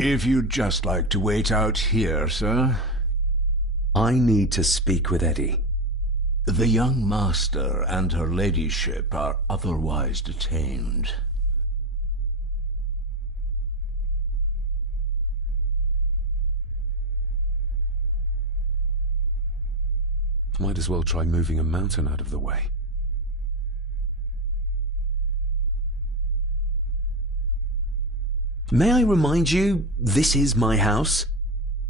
If you'd just like to wait out here, sir. I need to speak with Eddie. The young master and her ladyship are otherwise detained. Might as well try moving a mountain out of the way. May I remind you, this is my house?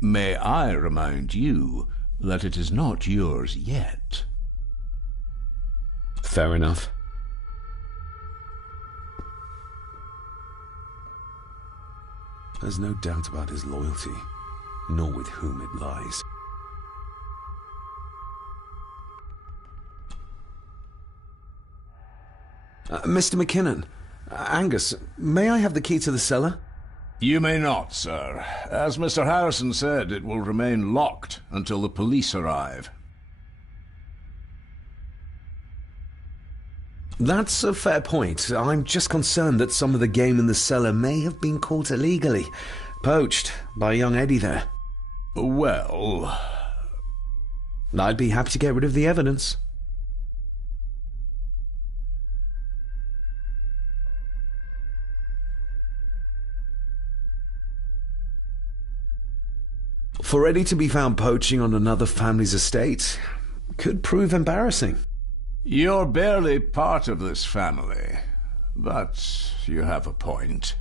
May I remind you that it is not yours yet? Fair enough. There's no doubt about his loyalty, nor with whom it lies. Mr. McKinnon, Angus, may I have the key to the cellar? You may not, sir. As Mr. Harrison said, it will remain locked until the police arrive. That's a fair point. I'm just concerned that some of the game in the cellar may have been caught illegally, poached by young Eddie there. Well, I'd be happy to get rid of the evidence. For Eddie to be found poaching on another family's estate could prove embarrassing. you're barely part of this family, but you have a point.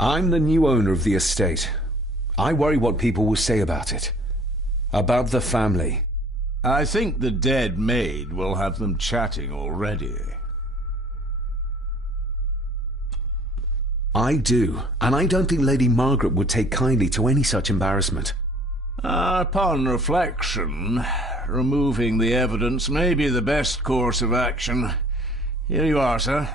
I'm the new owner of the estate. I worry what people will say about it. About the family. I think the dead maid will have them chatting already. I do, and I don't think Lady Margaret would take kindly to any such embarrassment. Upon reflection, removing the evidence may be the best course of action. Here you are, sir.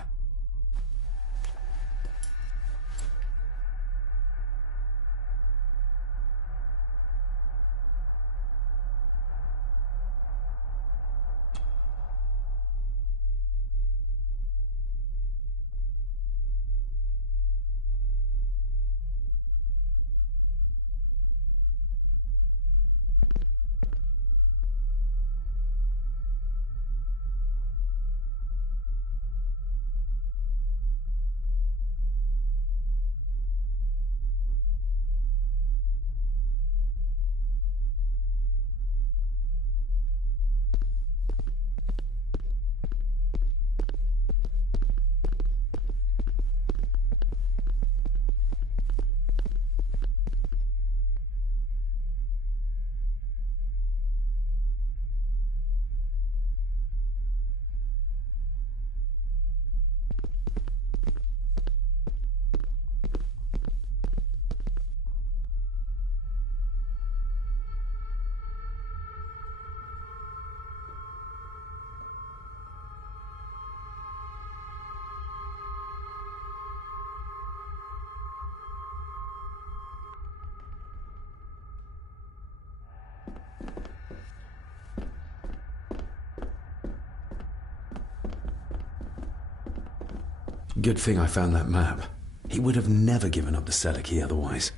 Good thing I found that map. He would have never given up the cellar key otherwise.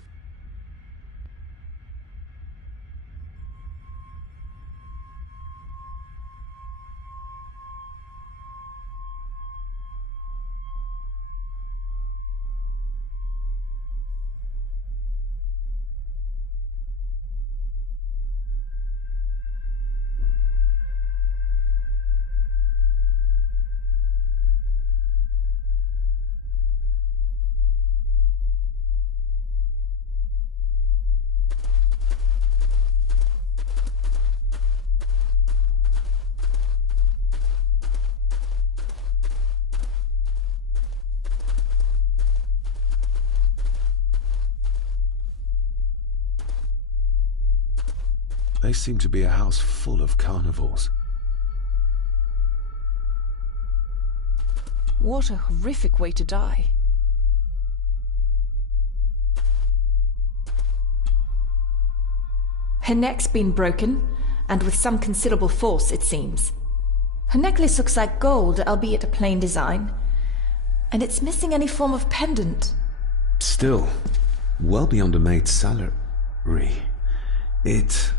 They seem to be a house full of carnivores. What a horrific way to die. Her neck's been broken, and with some considerable force, it seems. Her necklace looks like gold, albeit a plain design, and it's missing any form of pendant. Still, well beyond a maid's salary. It...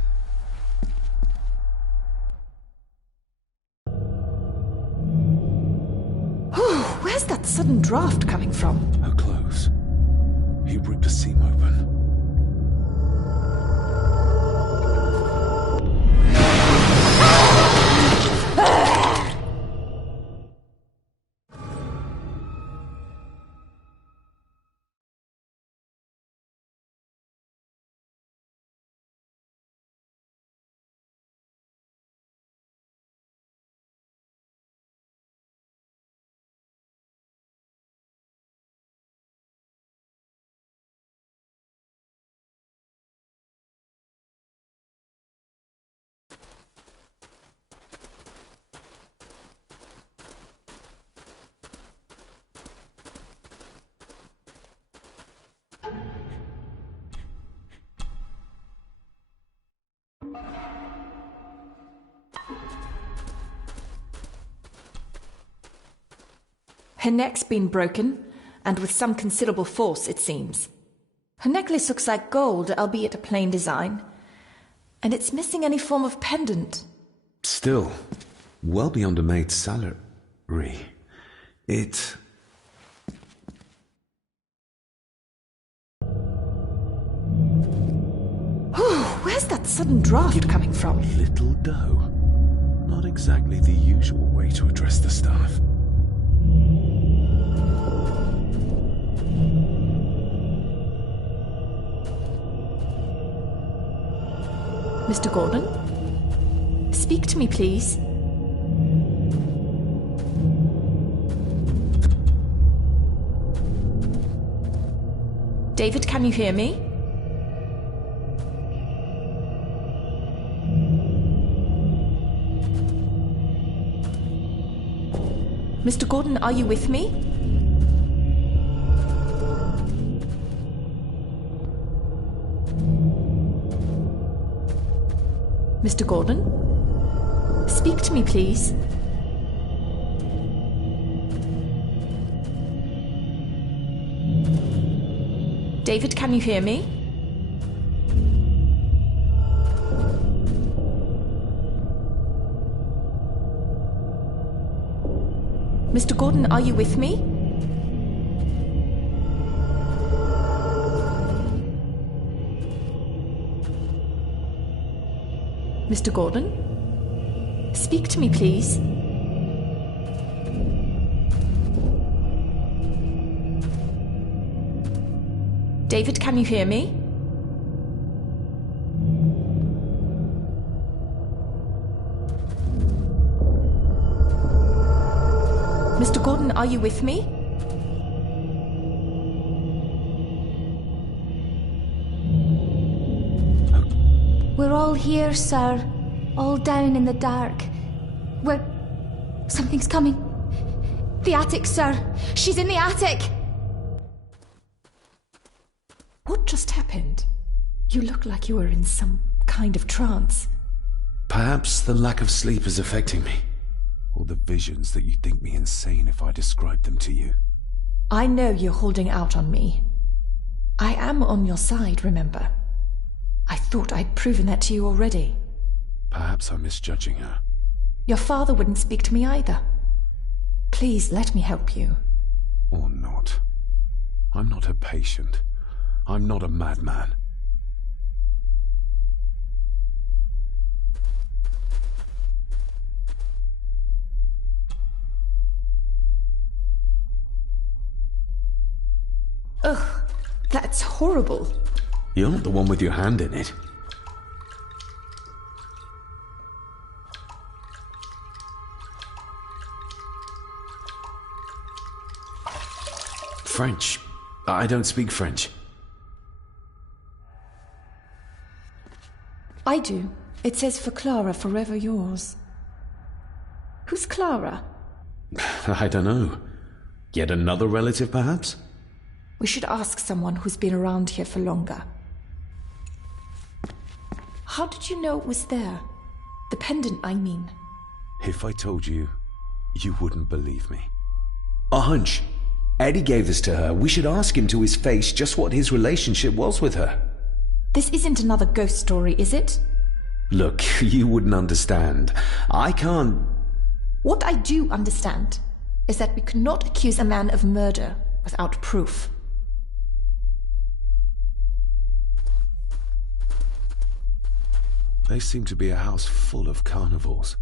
Where's that sudden draft coming from? Her clothes. He ripped a seam open. Her neck's been broken, and with some considerable force, it seems. Her necklace looks like gold, albeit a plain design, and it's missing any form of pendant. Still, well beyond a maid's salary. It... Where's that sudden draft coming from? Little dough. Not exactly the usual way to address the staff. Mr. Gordon? Speak to me, please. David, can you hear me? Mr. Gordon, are you with me? Mr. Gordon? Speak to me, please. David, can you hear me? Mr. Gordon, are you with me? Mr. Gordon? Speak to me, please. David, can you hear me? Mr. Gordon, are you with me? We're all here, sir. All down in the dark. Something's coming. The attic, sir. She's in the attic! What just happened? You look like you were in some kind of trance. Perhaps the lack of sleep is affecting me. Or the visions that you'd think me insane if I described them to you. I know you're holding out on me. I am on your side, remember? I thought I'd proven that to you already. Perhaps I'm misjudging her. Your father wouldn't speak to me either. Please let me help you. Or not. I'm not a patient. I'm not a madman. Ugh, that's horrible. You're not the one with your hand in it. French. I don't speak French. I do. It says for Clara, forever yours. Who's Clara? I don't know. Yet another relative, perhaps? We should ask someone who's been around here for longer. How did you know it was there? The pendant, I mean. If I told you, you wouldn't believe me. A hunch. Eddie gave this to her. We should ask him to his face just what his relationship was with her. This isn't another ghost story, is it? Look, you wouldn't understand. I can't... What I do understand is that we could not accuse a man of murder without proof. They seem to be a house full of carnivores.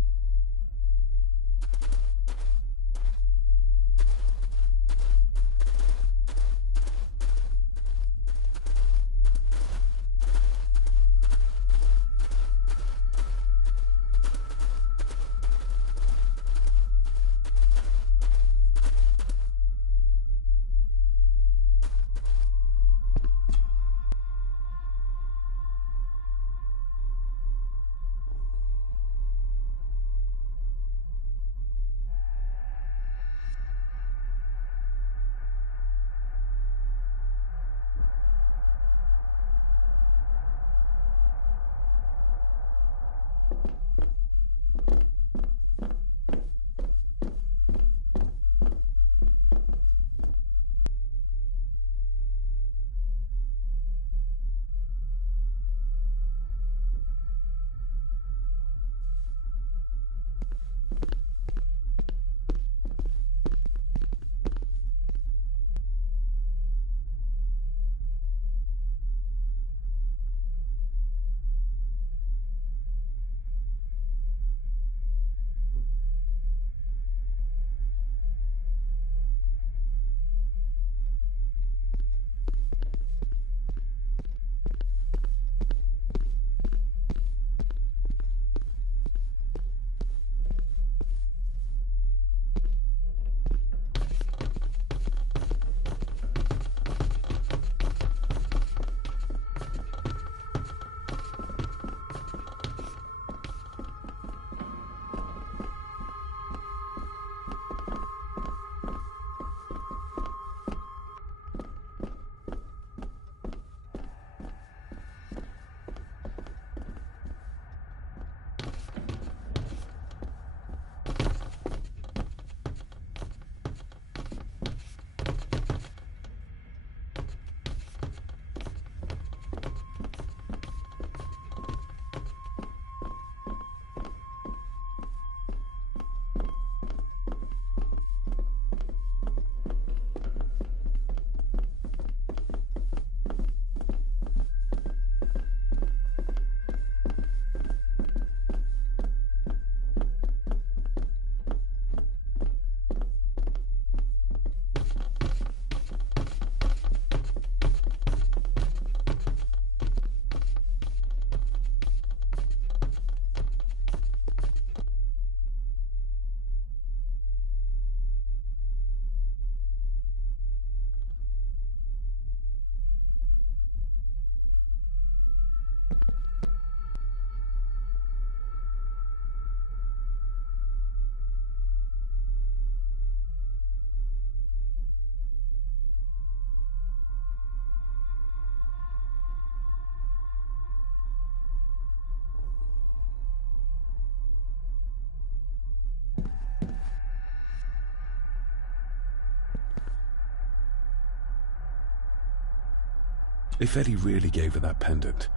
If Eddie really gave her that pendant,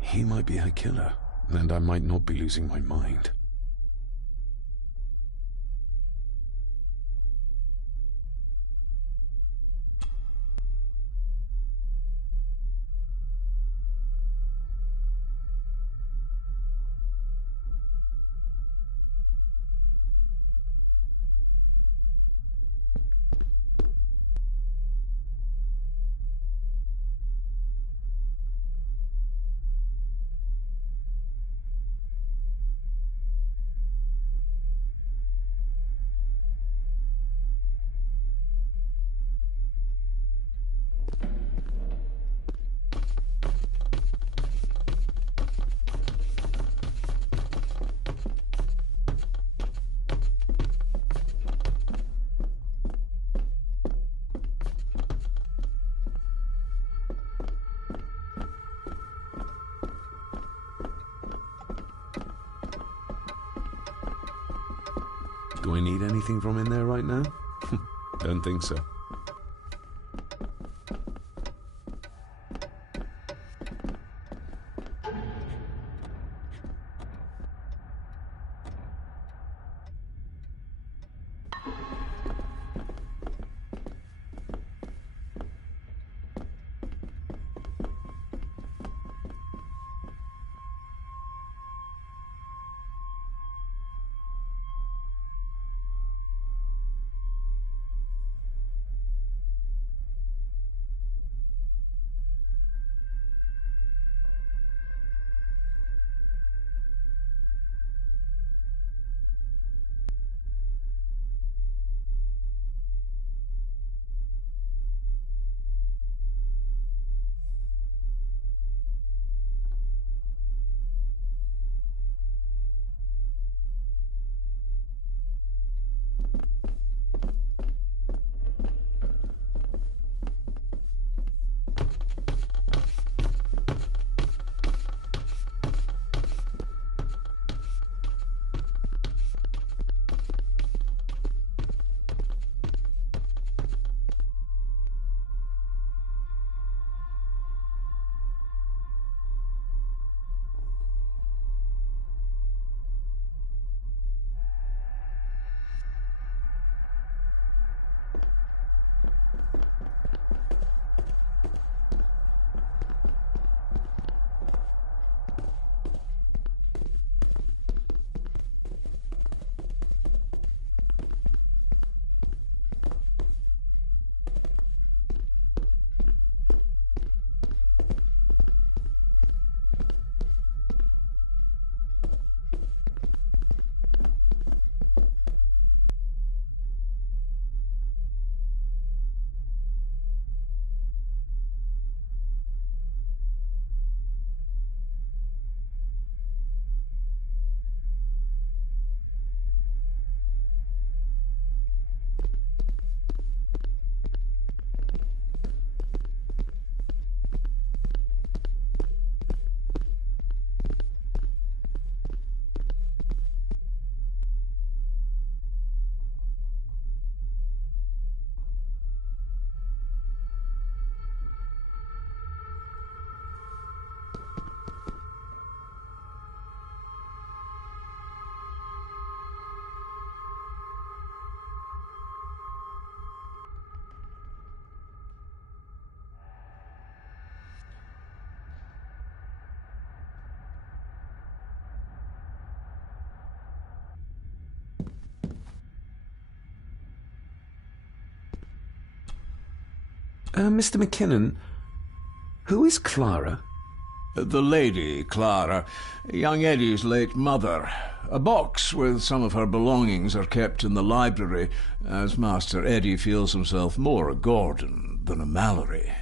he might be her killer, and I might not be losing my mind. Do I need anything from in there right now? Don't think so. Mr. McKinnon, who is Clara? The lady, Clara, young Eddie's late mother. A box with some of her belongings are kept in the library, as Master Eddie feels himself more a Gordon than a Mallory.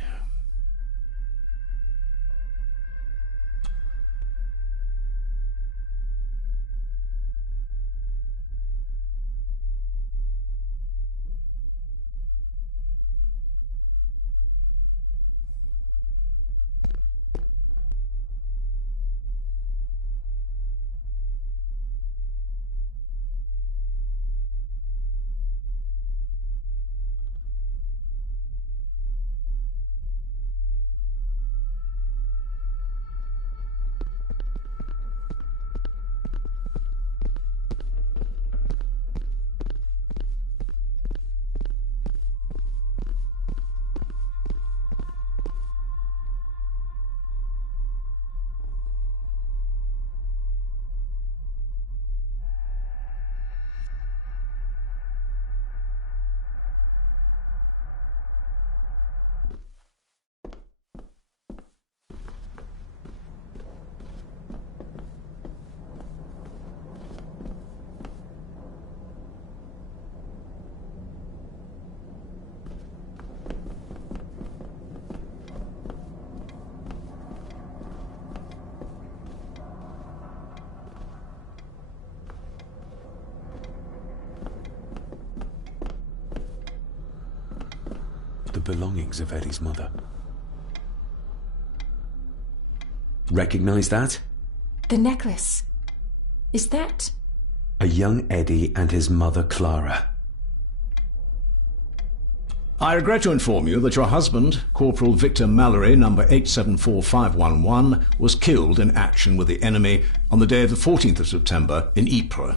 belongings of Eddie's mother. Recognize that? The necklace. Is that... A young Eddie and his mother Clara. I regret to inform you that your husband, Corporal Victor Mallory, number 874511, was killed in action with the enemy on the day of the 14th of September in Ypres.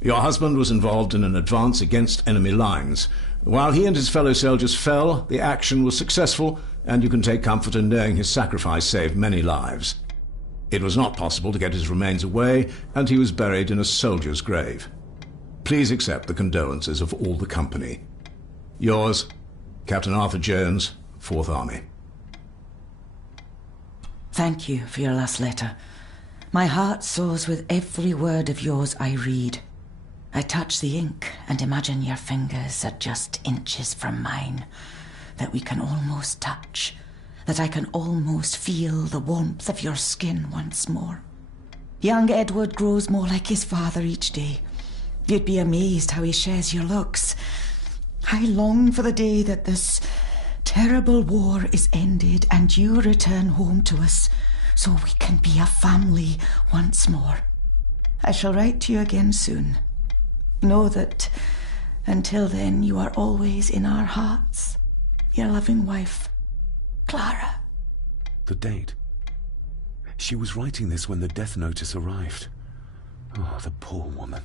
Your husband was involved in an advance against enemy lines. While he and his fellow soldiers fell, the action was successful, and you can take comfort in knowing his sacrifice saved many lives. It was not possible to get his remains away, and he was buried in a soldier's grave. Please accept the condolences of all the company. Yours, Captain Arthur Jones, 4th Army. Thank you for your last letter. My heart soars with every word of yours I read. I touch the ink and imagine your fingers are just inches from mine, that we can almost touch, that I can almost feel the warmth of your skin once more. Young Edward grows more like his father each day. You'd be amazed how he shares your looks. I long for the day that this terrible war is ended and you return home to us so we can be a family once more. I shall write to you again soon. Know that until then you are always in our hearts. Your loving wife, Clara. The date. She was writing this when the death notice arrived. Oh, the poor woman.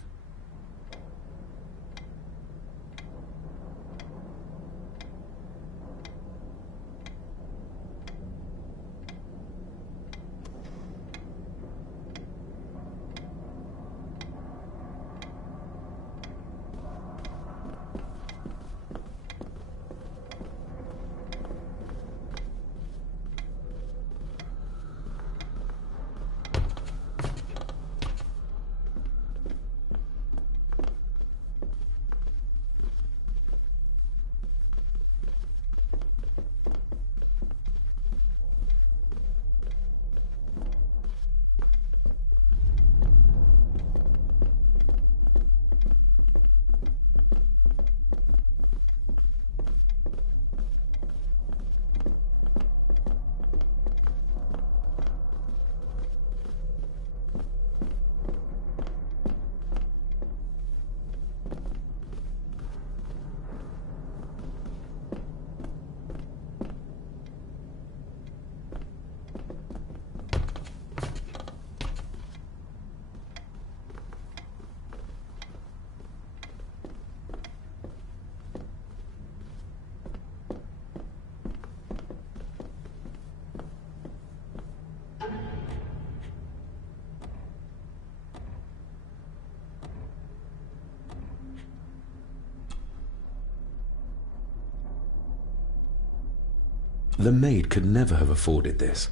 The maid could never have afforded this.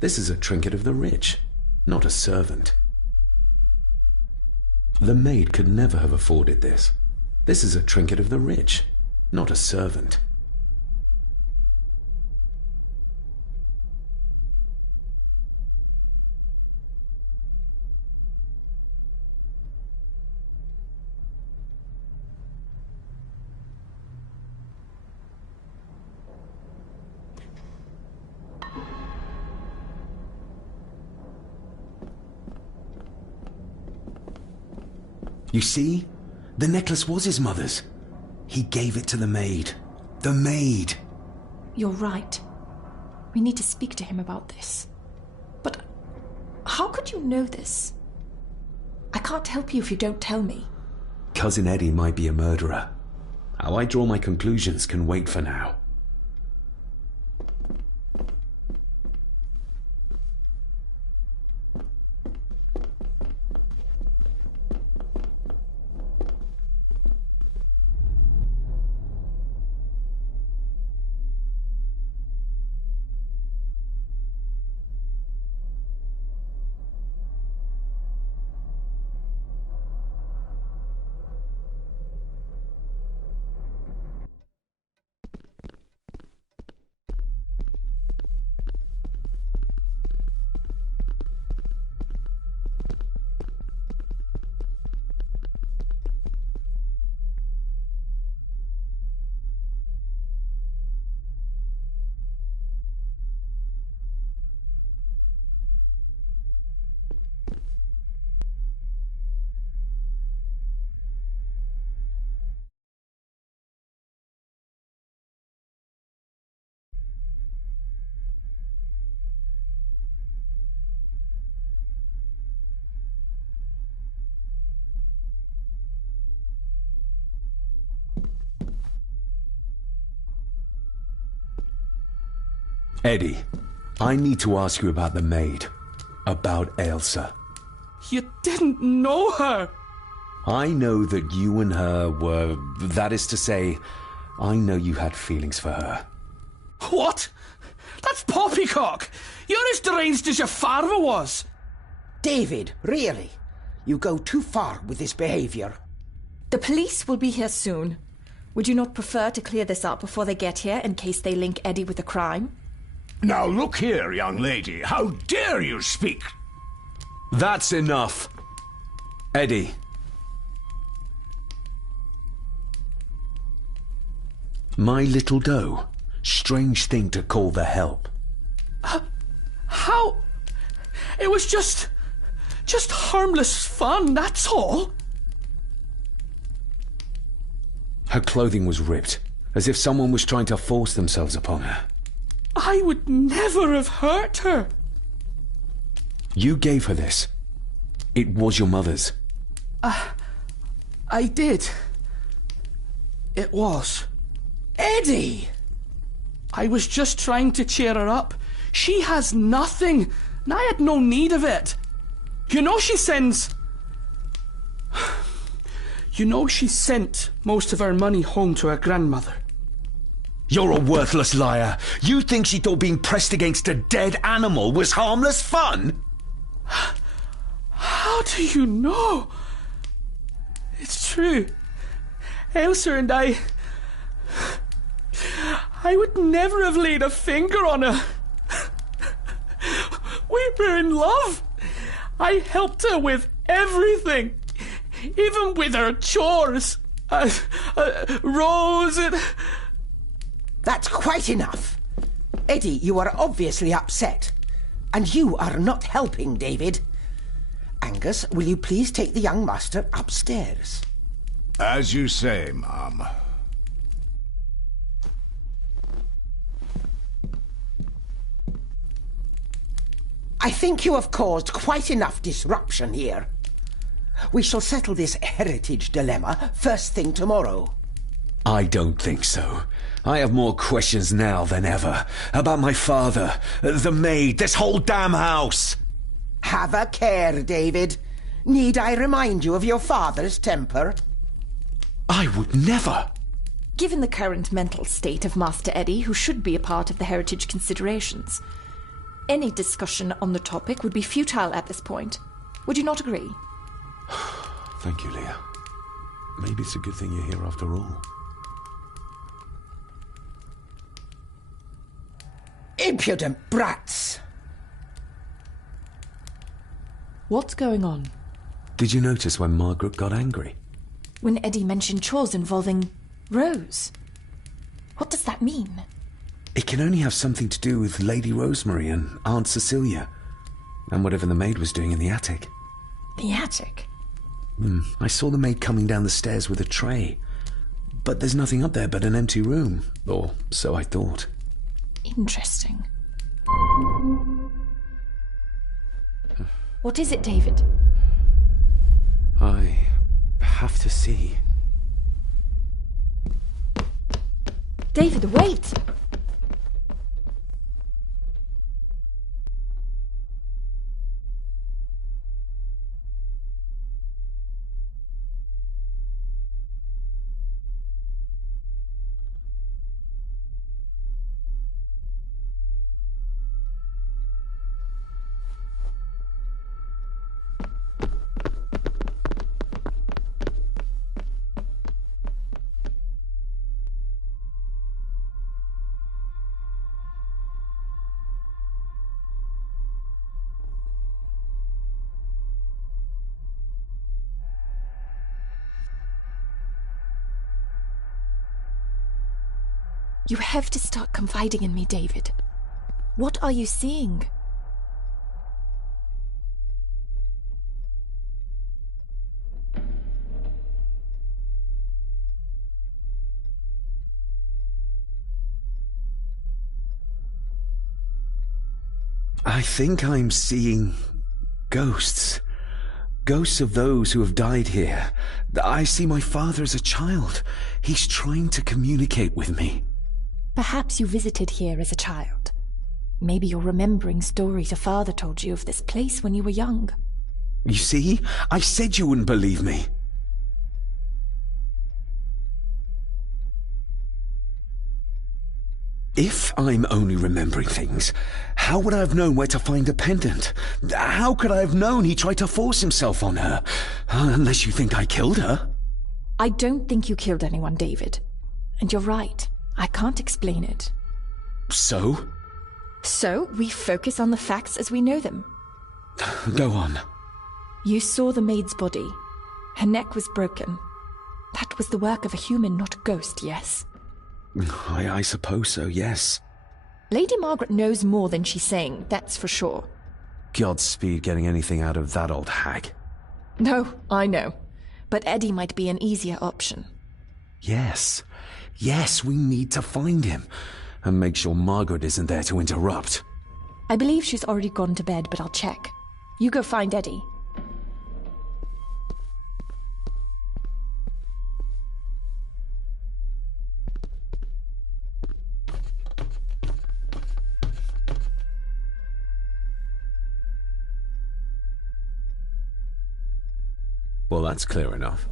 This is a trinket of the rich, not a servant. The maid could never have afforded this. This is a trinket of the rich, not a servant. You see? The necklace was his mother's. He gave it to the maid. The maid! You're right. We need to speak to him about this. But how could you know this? I can't help you if you don't tell me. Cousin Eddie might be a murderer. How I draw my conclusions can wait for now. Eddie, I need to ask you about the maid. About Ailsa. You didn't know her! I know that you and her were... That is to say, I know you had feelings for her. What? That's poppycock! You're as deranged as your father was! David, really? You go too far with this behaviour. The police will be here soon. Would you not prefer to clear this up before they get here in case they link Eddie with the crime? Now look here, young lady. How dare you speak? That's enough. Eddie. My little doe. Strange thing to call the help. How? It was just harmless fun, that's all. Her clothing was ripped, as if someone was trying to force themselves upon her. I would never have hurt her. You gave her this. It was your mother's. I did. It was. Eddie! I was just trying to cheer her up. She has nothing, and I had no need of it. You know she sends most of her money home to her grandmother. You're a worthless liar. You think she thought being pressed against a dead animal was harmless fun? How do you know? It's true. Ailsa and I would never have laid a finger on her. We were in love. I helped her with everything, even with her chores. Rose and... That's quite enough. Eddie, you are obviously upset. And you are not helping, David. Angus, will you please take the young master upstairs? As you say, Ma'am. I think you have caused quite enough disruption here. We shall settle this heritage dilemma first thing tomorrow. I don't think so. I have more questions now than ever. About my father, the maid, this whole damn house. Have a care, David. Need I remind you of your father's temper? I would never. Given the current mental state of Master Eddie, who should be a part of the heritage considerations, any discussion on the topic would be futile at this point. Would you not agree? Thank you, Leah. Maybe it's a good thing you're here after all. Impudent brats! What's going on? Did you notice when Margaret got angry? When Eddie mentioned chores involving Rose. What does that mean? It can only have something to do with Lady Rosemary and Aunt Cecilia, and whatever the maid was doing in the attic. The attic? I saw the maid coming down the stairs with a tray, but there's nothing up there but an empty room, or so I thought. Interesting. What is it, David? I have to see. David, wait! You have to start confiding in me, David. What are you seeing? I think I'm seeing ghosts. Ghosts of those who have died here. I see my father as a child. He's trying to communicate with me. Perhaps you visited here as a child. Maybe you're remembering stories your father told you of this place when you were young. You see? I said you wouldn't believe me. If I'm only remembering things, how would I have known where to find the pendant? How could I have known he tried to force himself on her? Unless you think I killed her. I don't think you killed anyone, David. And you're right. I can't explain it. So? So, we focus on the facts as we know them. Go on. You saw the maid's body. Her neck was broken. That was the work of a human, not a ghost, yes? I suppose so, yes. Lady Margaret knows more than she's saying, that's for sure. Godspeed getting anything out of that old hag. No, I know. But Eddie might be an easier option. Yes. Yes, we need to find him. And make sure Margaret isn't there to interrupt. I believe she's already gone to bed, but I'll check. You go find Eddie. Well, that's clear enough.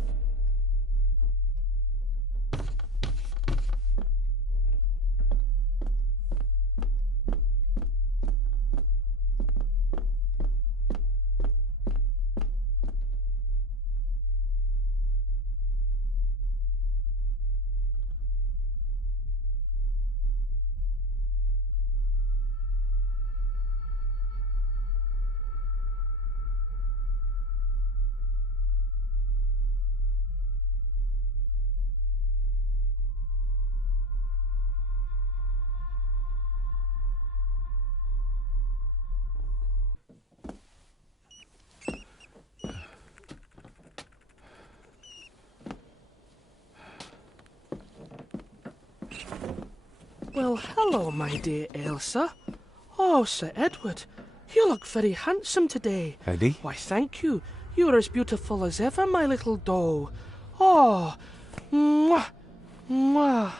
Well, hello, my dear Elsa. Oh, Sir Edward, you look very handsome today. Eddie? Why, thank you. You're as beautiful as ever, my little doe. Oh, mwah, mwah.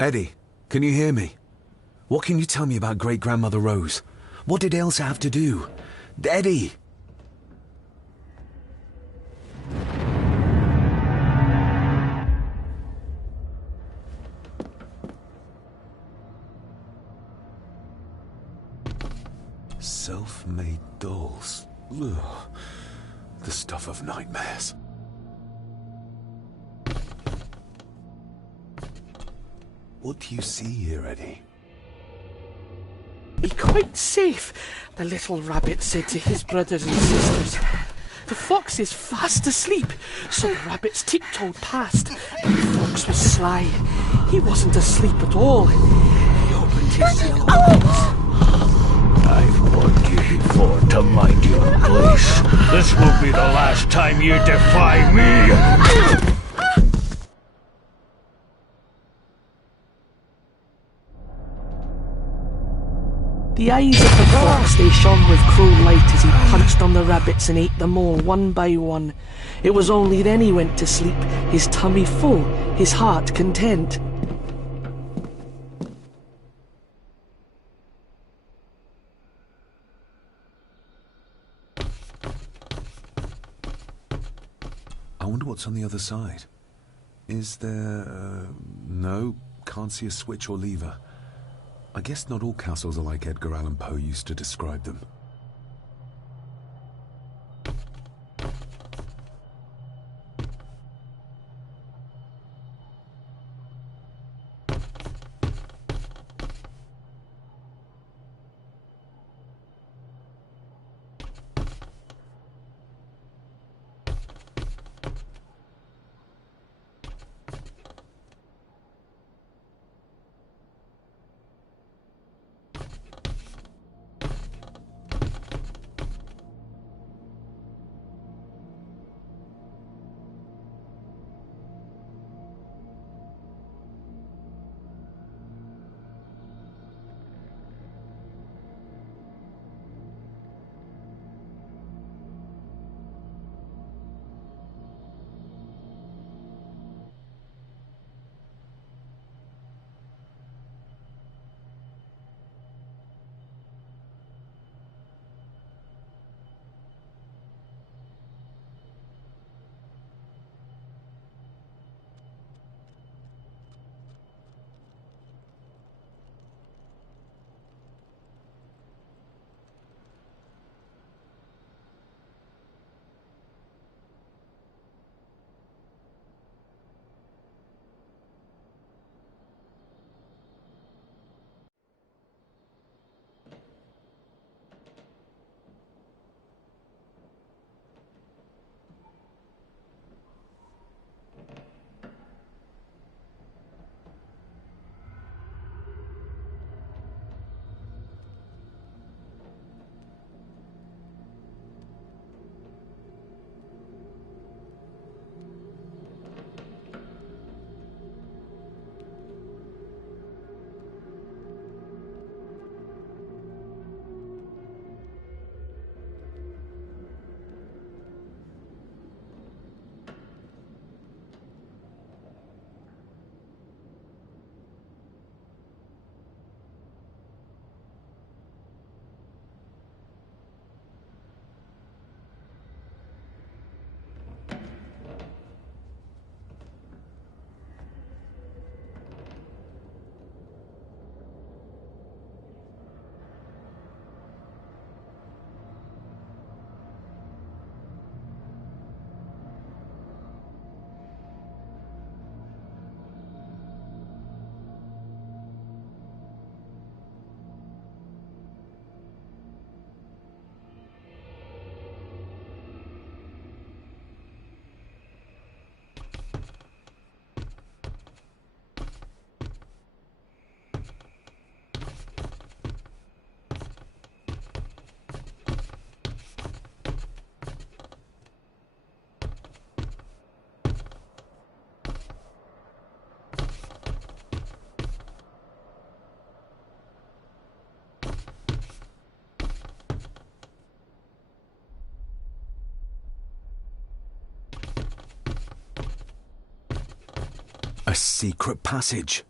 Eddie, can you hear me? What can you tell me about Great-Grandmother Rose? What did Elsa have to do? Eddie! Self-made dolls. Ugh. The stuff of nightmares. What do you see here, Eddie? Be quite safe, the little rabbit said to his brothers and sisters. The fox is fast asleep, so the rabbits tiptoed past, and the fox was sly. He wasn't asleep at all. He opened his yellow eyes. I've warned you before to mind your place. This will be the last time you defy me. The eyes of the fox, they shone with cruel light as he punched on the rabbits and ate them all one by one. It was only then he went to sleep, his tummy full, his heart content. I wonder what's on the other side. Is there... no, can't see a switch or lever. I guess not all castles are like Edgar Allan Poe used to describe them. A secret passage.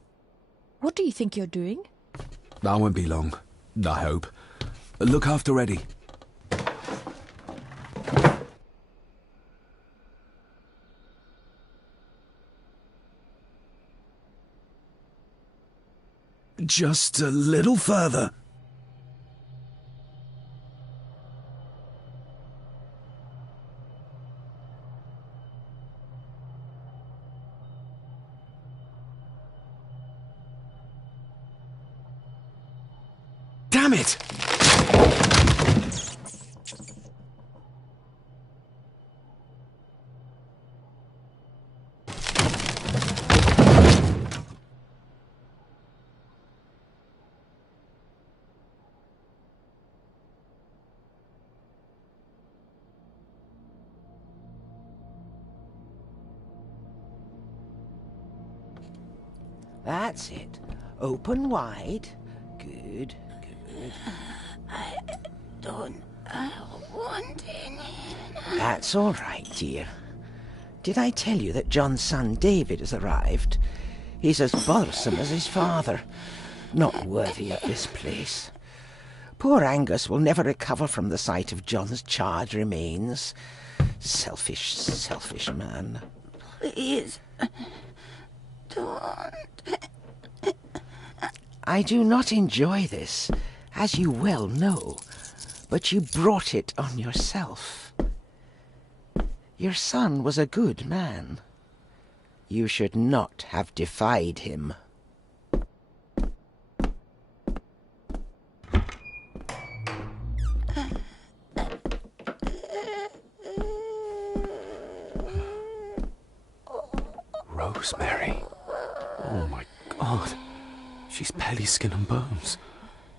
What do you think you're doing? That won't be long, I hope. Look after Eddie. Just a little further. Damn it! That's it. Open wide. Good, good. I don't want any. That's all right, dear. Did I tell you that John's son David has arrived? He's as bothersome as his father. Not worthy of this place. Poor Angus will never recover from the sight of John's charred remains. Selfish, selfish man. Please, don't. I do not enjoy this, as you well know, but you brought it on yourself. Your son was a good man. You should not have defied him. Rosemary. Oh my God. She's barely skin and bones.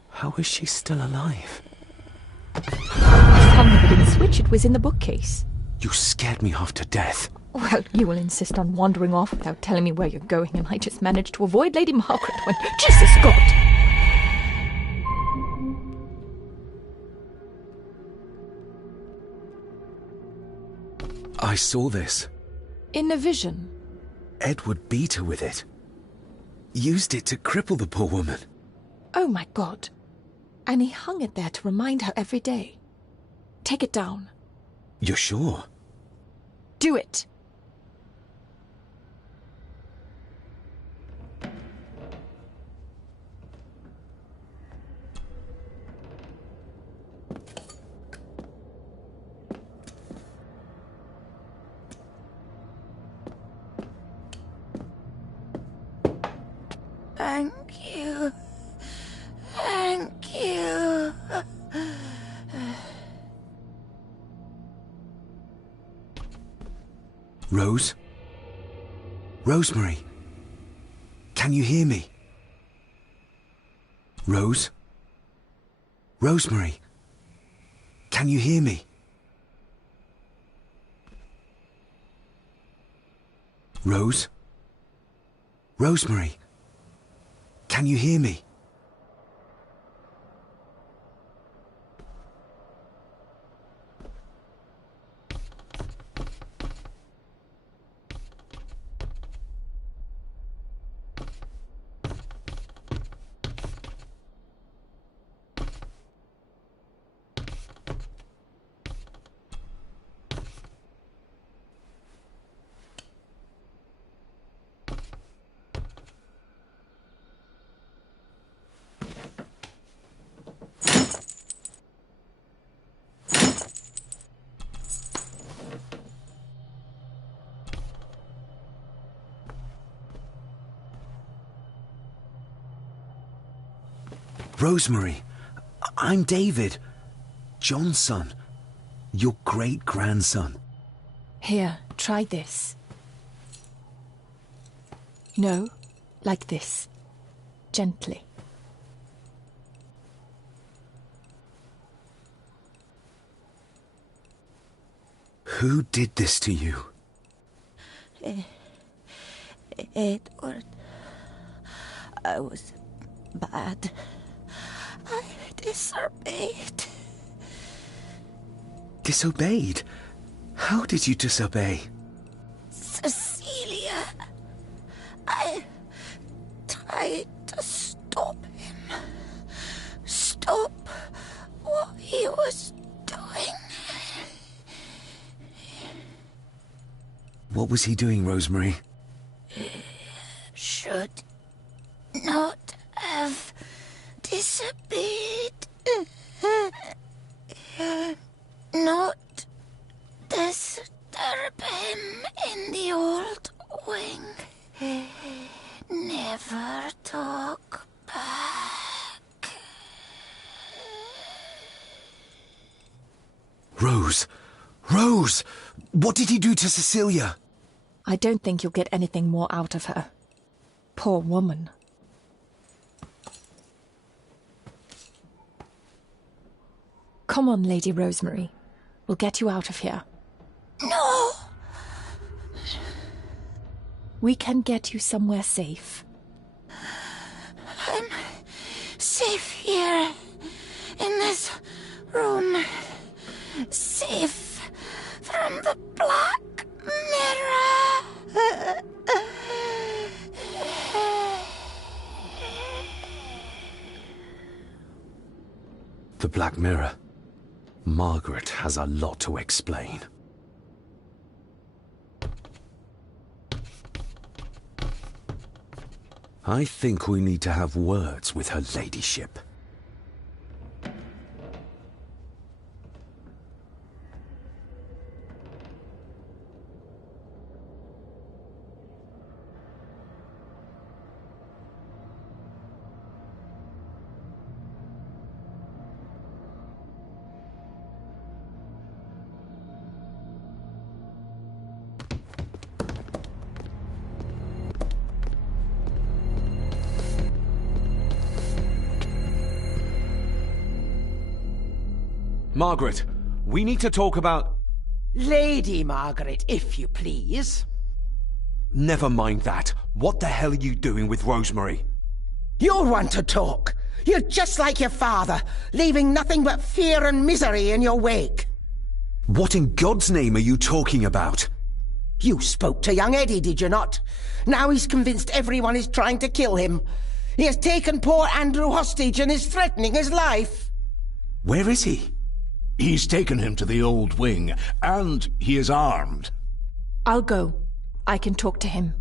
How is she still alive? Tell me we didn't switch, it was in the bookcase. You scared me half to death. Well, you will insist on wandering off without telling me where you're going, and I just managed to avoid Lady Margaret when... Jesus God! I saw this. In a vision? Edward beat her with it. Used it to cripple the poor woman. Oh my God. And he hung it there to remind her every day. Take it down. You're sure? Do it. Thank you. Thank you. Rose? Rosemary? Can you hear me? Rose? Rosemary? Can you hear me? Rose? Rosemary? Can you hear me? Rosemary, I'm David, John's son, your great-grandson. Here, try this. No, like this. Gently. Who did this to you? Edward. I was bad. I disobeyed. Disobeyed? How did you disobey? Cecilia. I What was he doing, Rosemary? Should not have disappeared. Not disturb him in the old wing. Never talk back. Rose! Rose! What did he do to Cecilia? I don't think you'll get anything more out of her. Poor woman. Come on, Lady Rosemary. We'll get you out of here. No! We can get you somewhere safe. I'm safe here, in this room. Safe from the Black Mirror. The Black Mirror. Margaret has a lot to explain. I think we need to have words with her ladyship. Margaret, we need to talk about... Lady Margaret, if you please. Never mind that. What the hell are you doing with Rosemary? You're one to talk. You're just like your father, leaving nothing but fear and misery in your wake. What in God's name are you talking about? You spoke to young Eddie, did you not? Now he's convinced everyone is trying to kill him. He has taken poor Andrew hostage and is threatening his life. Where is he? He's taken him to the old wing, and he is armed. I'll go. I can talk to him.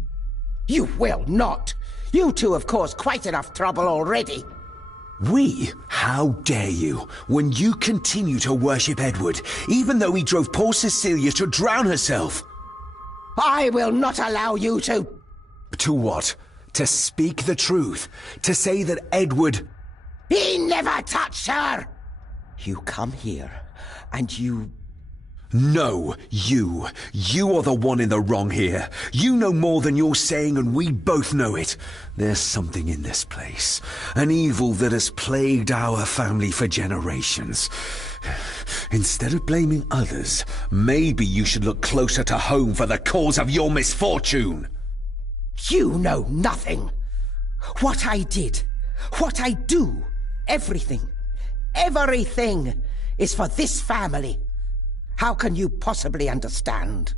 You will not. You two have caused quite enough trouble already. We? How dare you, when you continue to worship Edward, even though he drove poor Cecilia to drown herself? I will not allow you to... To what? To speak the truth? To say that Edward... He never touched her! You come here, and you... No, you. You are the one in the wrong here. You know more than you're saying, and we both know it. There's something in this place. An evil that has plagued our family for generations. Instead of blaming others, maybe you should look closer to home for the cause of your misfortune. You know nothing. What I did, what I do, everything is for this family. How can you possibly understand?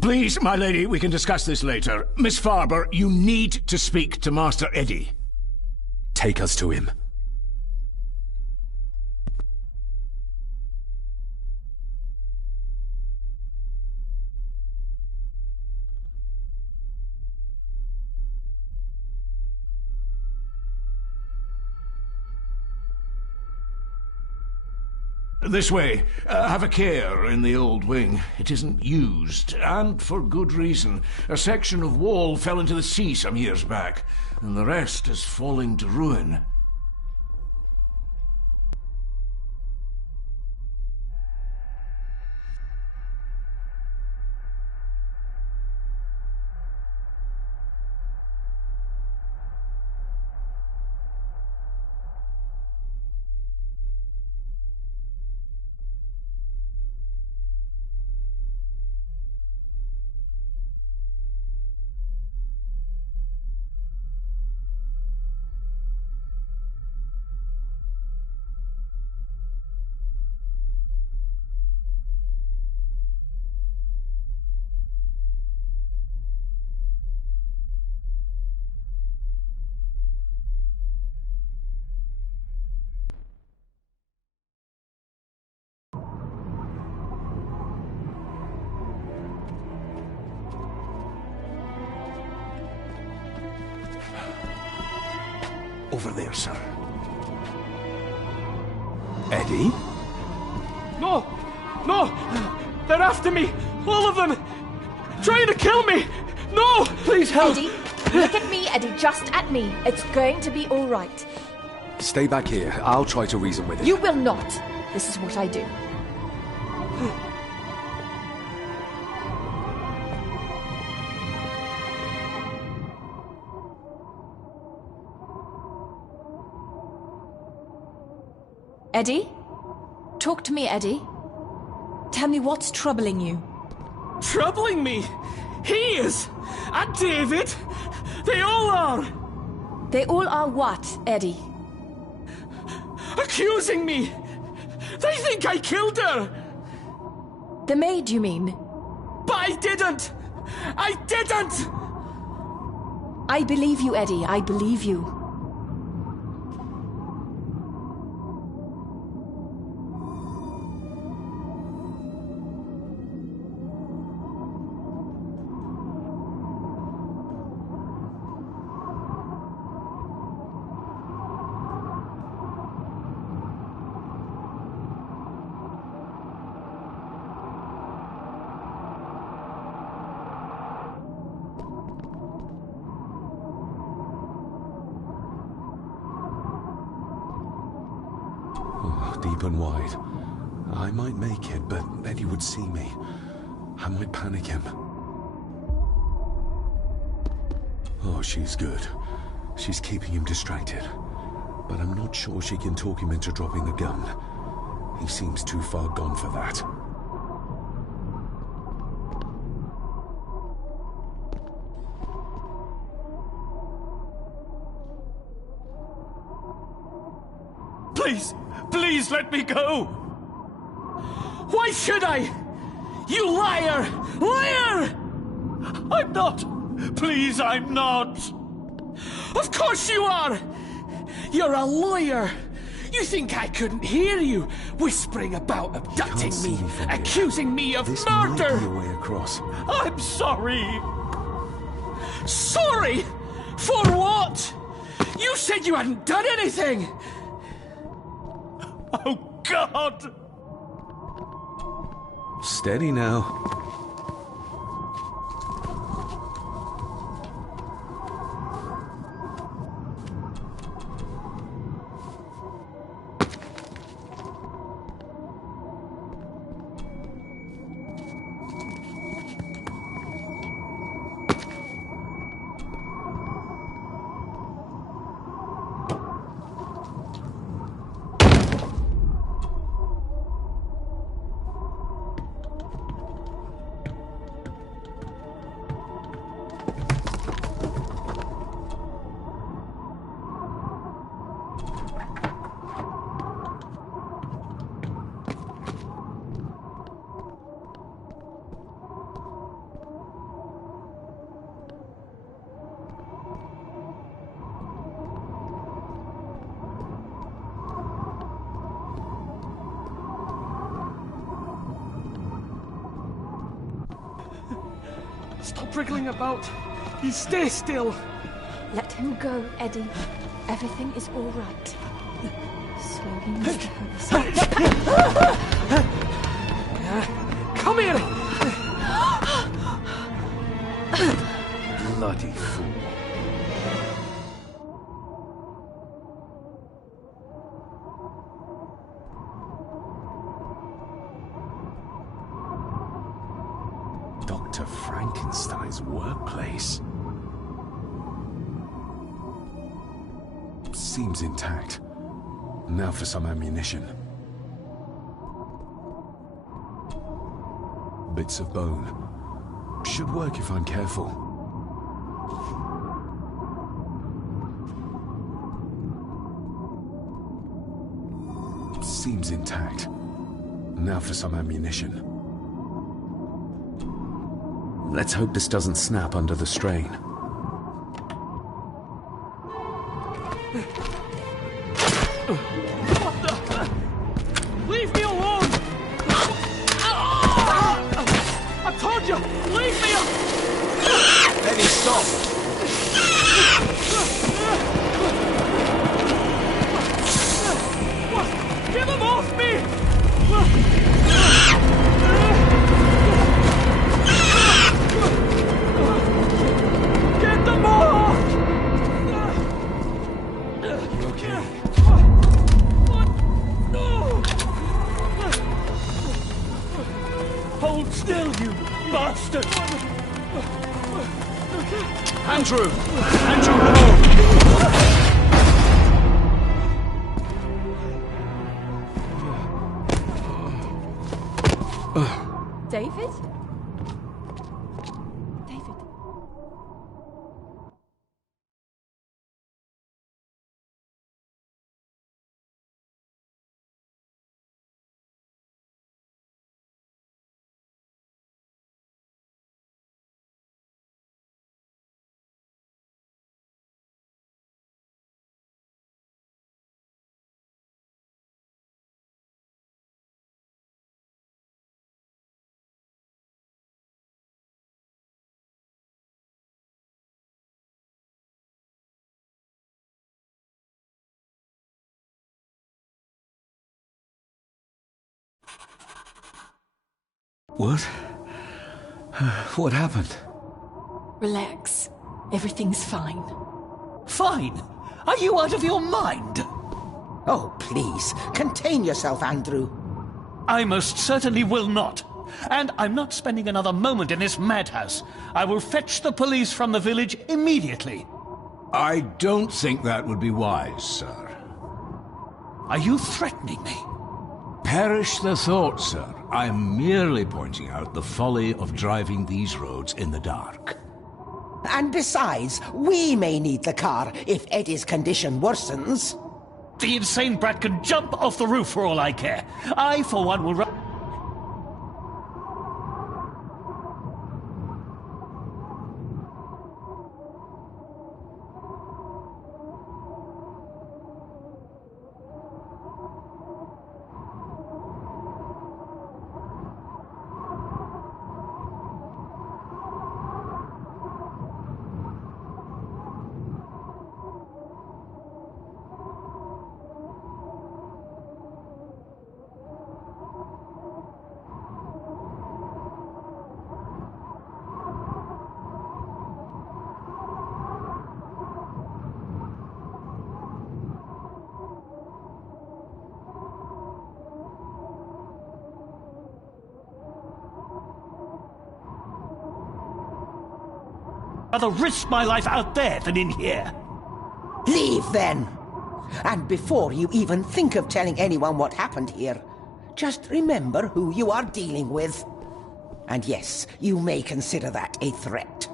Please, my lady, we can discuss this later. Miss Farber, you need to speak to Master Eddie. Take us to him. This way. Have a care in the old wing. It isn't used, and for good reason. A section of wall fell into the sea some years back, and the rest is falling to ruin. Over there, sir. Eddie? No! No! They're after me! All of them! Trying to kill me! No! Please help! Eddie, look at me, Eddie, just at me. It's going to be all right. Stay back here. I'll try to reason with it. You will not. This is what I do. Eddie? Talk to me, Eddie. Tell me what's troubling you. Troubling me? He is! And David! They all are! They all are what, Eddie? Accusing me! They think I killed her! The maid, you mean? But I didn't! I didn't! I believe you, Eddie. I believe you. Deep and wide. I might make it, but Eddie would see me. I might panic him. Oh, she's good. She's keeping him distracted. But I'm not sure she can talk him into dropping the gun. He seems too far gone for that. Please! Please let me go! Why should I? You liar! Liar! I'm not! Please, I'm not! Of course you are! You're a lawyer! You think I couldn't hear you whispering about abducting me, accusing me of murder? Might be a way across. I'm sorry! Sorry? For what? You said you hadn't done anything! Oh, God! Steady now. Stop wriggling about. You stay still. Let him go, Eddie. Everything is all right. Slowly, Mr. Holmes. Come here! Bloody fool. Dr. Frankenstein's workplace. Seems intact. Now for some ammunition. Bits of bone. Should work if I'm careful. Seems intact. Now for some ammunition. Let's hope this doesn't snap under the strain. Leave me alone! I told you! Leave me alone! Eddie, stop! Andrew! Andrew, no! David? What? What happened? Relax. Everything's fine. Fine? Are you out of your mind? Oh, please, contain yourself, Andrew. I most certainly will not. And I'm not spending another moment in this madhouse. I will fetch the police from the village immediately. I don't think that would be wise, sir. Are you threatening me? Perish the thought, sir. I am merely pointing out the folly of driving these roads in the dark. And besides, we may need the car if Eddie's condition worsens. The insane brat can jump off the roof for all I care. I, for one, will run... rather risk my life out there than in here. Leave, then. And before you even think of telling anyone what happened here, just remember who you are dealing with. And yes, you may consider that a threat.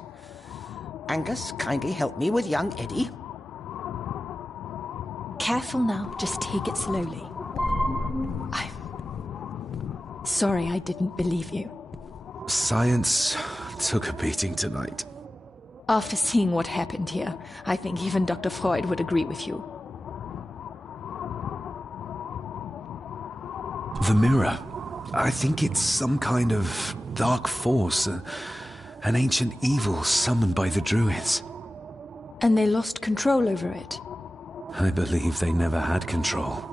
Angus, kindly help me with young Eddie. Careful now, just take it slowly. I'm sorry I didn't believe you. Science took a beating tonight. After seeing what happened here, I think even Dr. Freud would agree with you. The mirror. I think it's some kind of dark force, an ancient evil summoned by the Druids. And they lost control over it. I believe they never had control.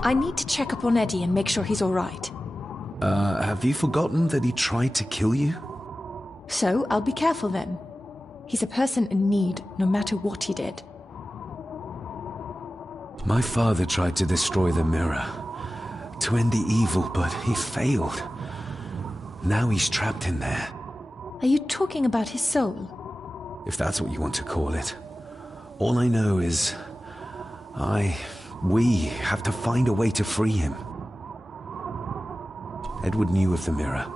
I need to check up on Eddie and make sure he's all right. Have you forgotten that he tried to kill you? So, I'll be careful then. He's a person in need, no matter what he did. My father tried to destroy the mirror, to end the evil, but he failed. Now he's trapped in there. Are you talking about his soul? If that's what you want to call it. All I know is... we have to find a way to free him. Edward knew of the mirror.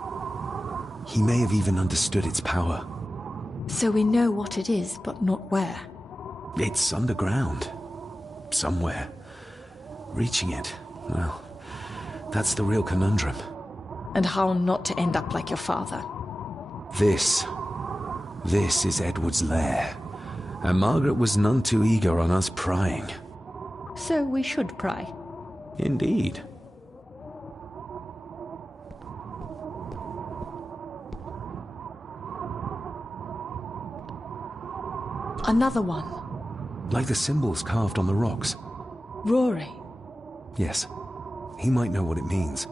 He may have even understood its power. So we know what it is, but not where. It's underground. Somewhere. Reaching it, well, that's the real conundrum. And how not to end up like your father. This is Edward's lair. And Margaret was none too eager on us prying. So we should pry. Indeed. Another one. Like the symbols carved on the rocks. Rory. Yes. He might know what it means.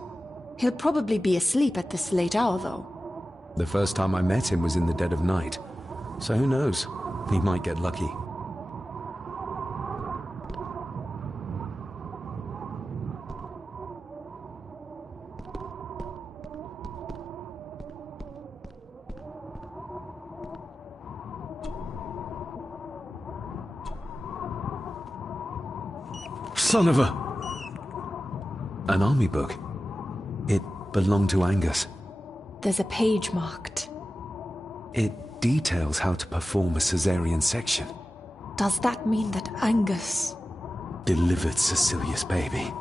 He'll probably be asleep at this late hour, though. The first time I met him was in the dead of night. So who knows? He might get lucky. Son of a... An army book. It belonged to Angus. There's a page marked. It details how to perform a caesarean section. Does that mean that Angus... delivered Cecilia's baby?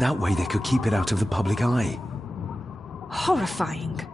That way they could keep it out of the public eye. Horrifying.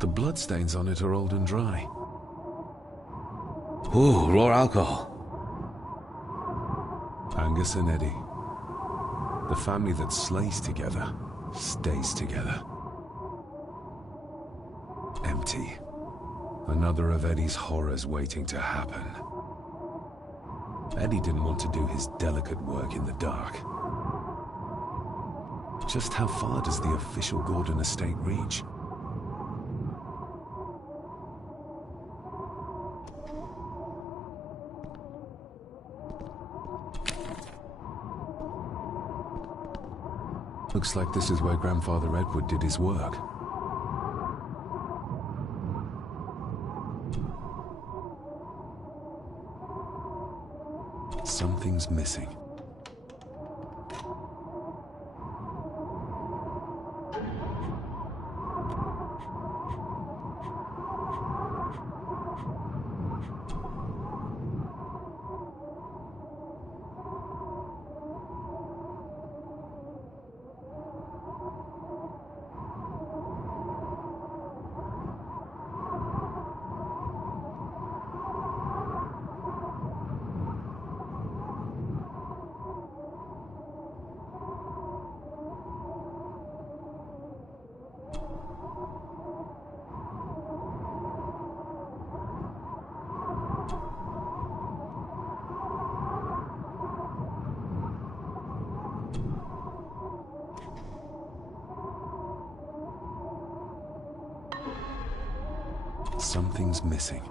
The bloodstains on it are old and dry. Ooh, raw alcohol. Angus and Eddie. The family that slays together, stays together. Empty. Another of Eddie's horrors waiting to happen. Eddie didn't want to do his delicate work in the dark. Just how far does the official Gordon estate reach? Looks like this is where Grandfather Edward did his work. Something's missing. Something's missing.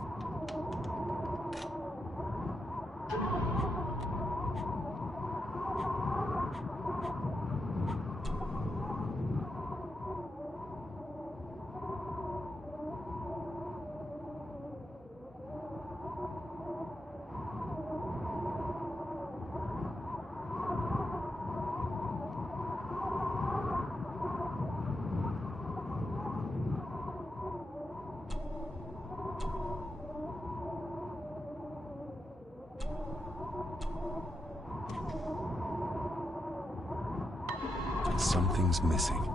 Something's missing.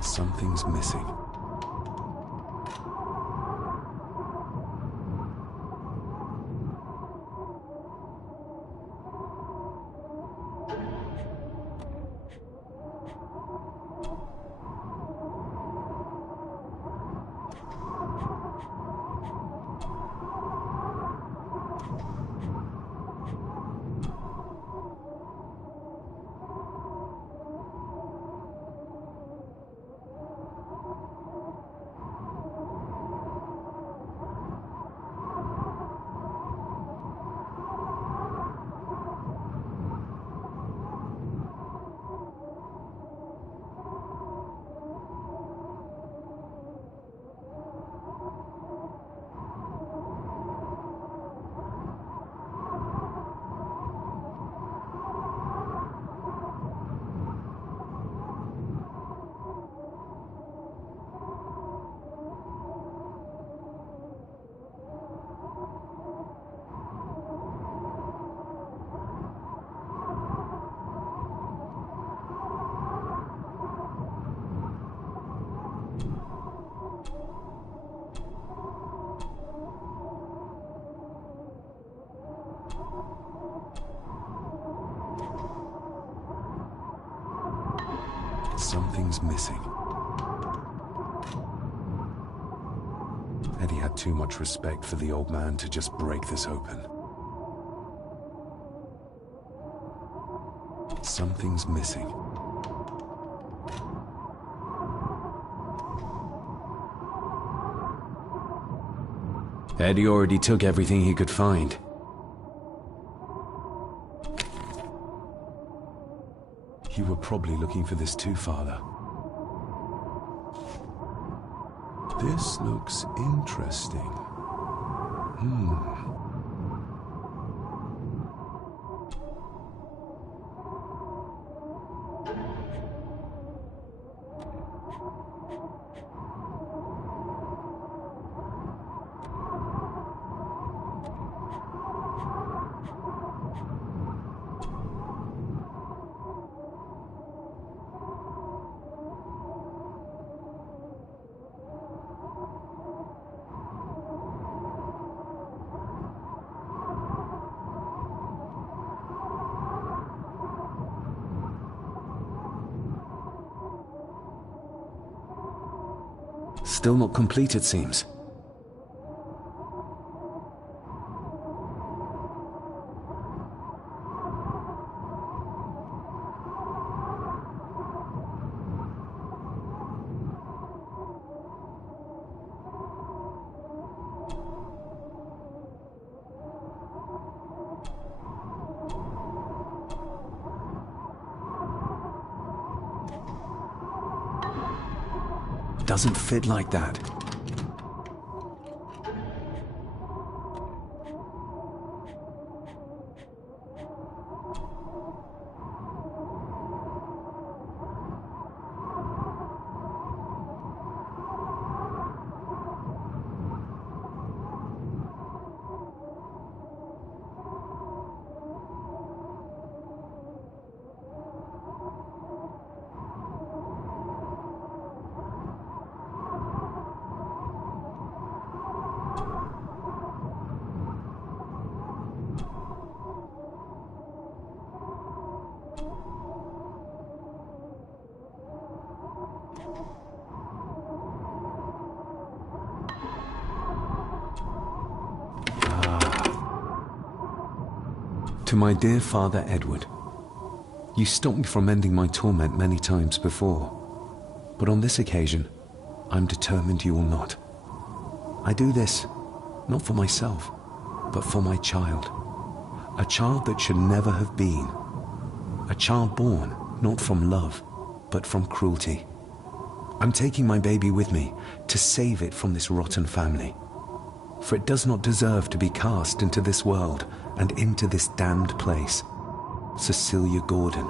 Something's missing. Something's missing. Eddie had too much respect for the old man to just break this open. Something's missing. Eddie already took everything he could find. You were probably looking for this too, Father. This looks interesting. Still not complete, it seems. Doesn't fit like that. To my dear Father Edward, you stopped me from ending my torment many times before, but on this occasion, I'm determined you will not. I do this, not for myself, but for my child. A child that should never have been. A child born, not from love, but from cruelty. I'm taking my baby with me to save it from this rotten family. For it does not deserve to be cast into this world and into this damned place. Cecilia Gordon.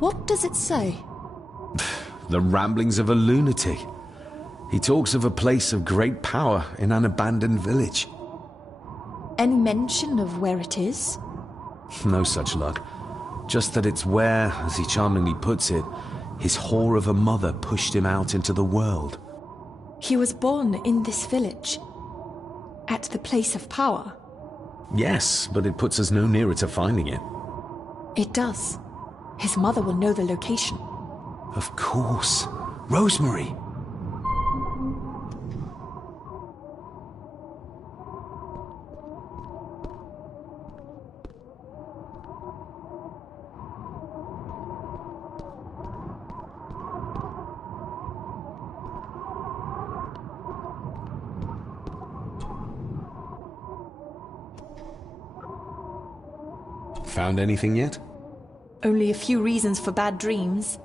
What does it say? The ramblings of a lunatic. He talks of a place of great power in an abandoned village. Any mention of where it is? No such luck. Just that it's where, as he charmingly puts it, his whore of a mother pushed him out into the world. He was born in this village, at the place of power. Yes, but it puts us no nearer to finding it. It does. His mother will know the location. Of course. Rosemary! Found anything yet? Only a few reasons for bad dreams.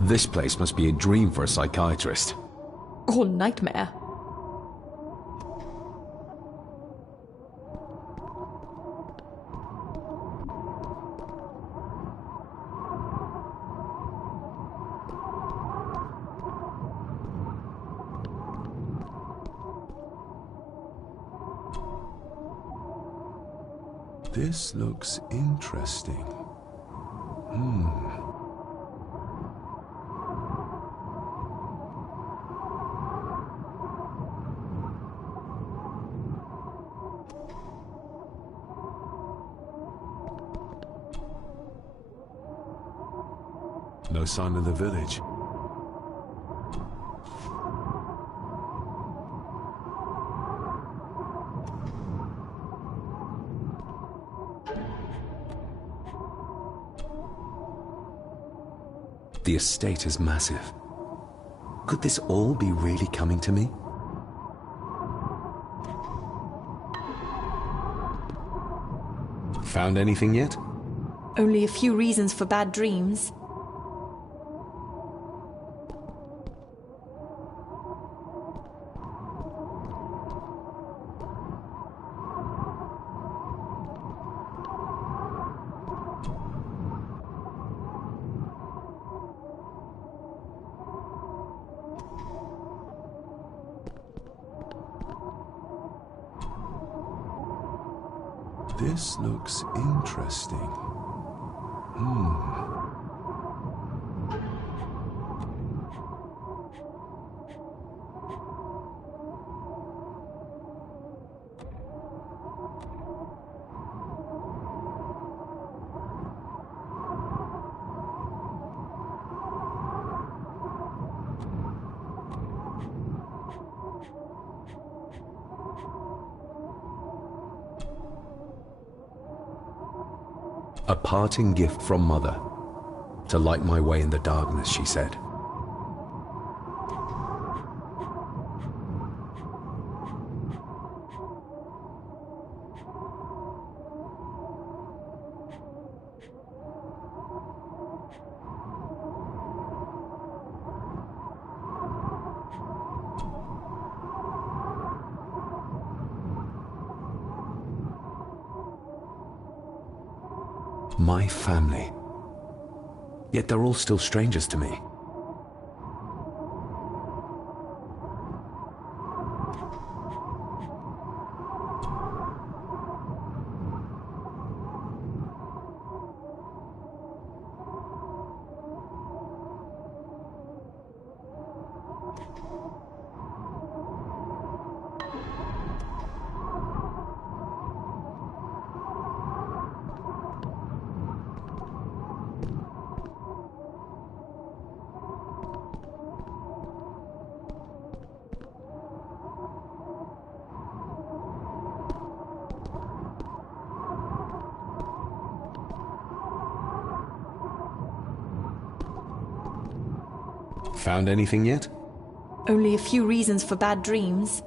This place must be a dream for a psychiatrist. Or nightmare. This looks interesting. No sign of the village. The estate is massive. Could this all be really coming to me? Found anything yet? Only a few reasons for bad dreams. This looks interesting. A parting gift from Mother. To light my way in the darkness, she said. My family. Yet they're all still strangers to me. Found anything yet? Only a few reasons for bad dreams.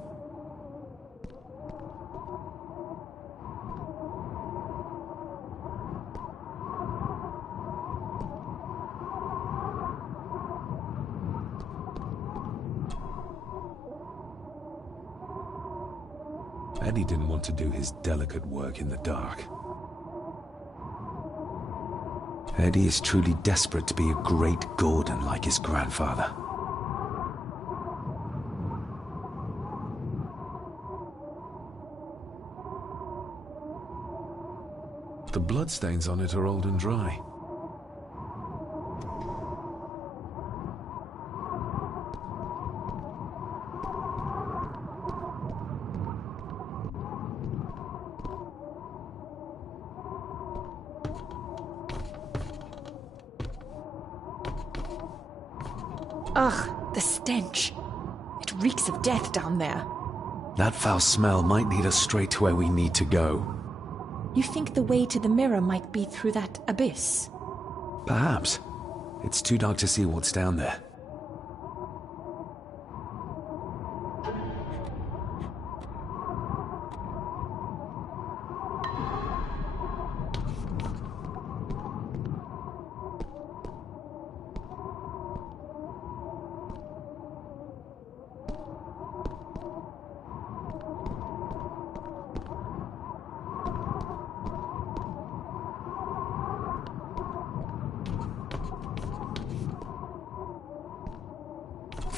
Eddie didn't want to do his delicate work in the dark. Eddie is truly desperate to be a great Gordon like his grandfather. The bloodstains on it are old and dry. Ugh, the stench. It reeks of death down there. That foul smell might lead us straight to where we need to go. You think the way to the mirror might be through that abyss? Perhaps. It's too dark to see what's down there.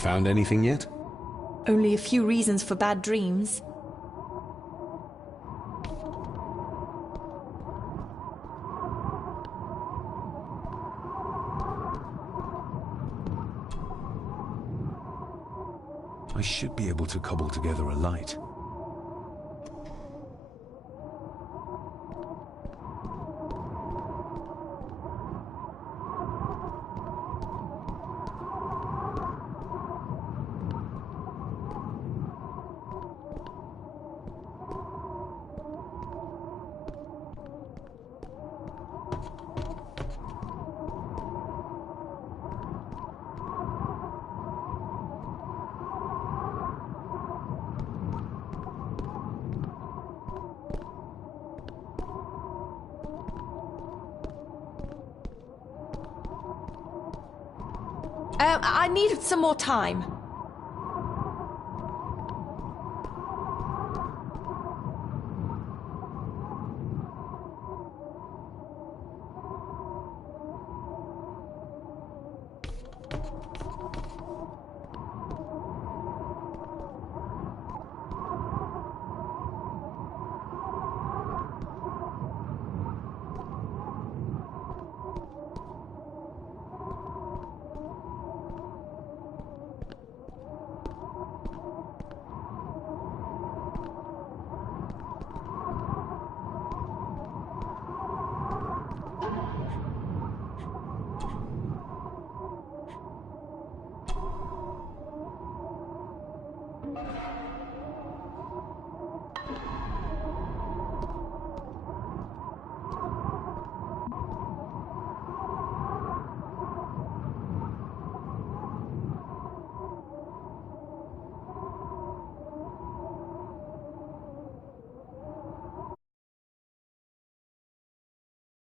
Found anything yet? Only a few reasons for bad dreams. I should be able to cobble together a light. I need some more time.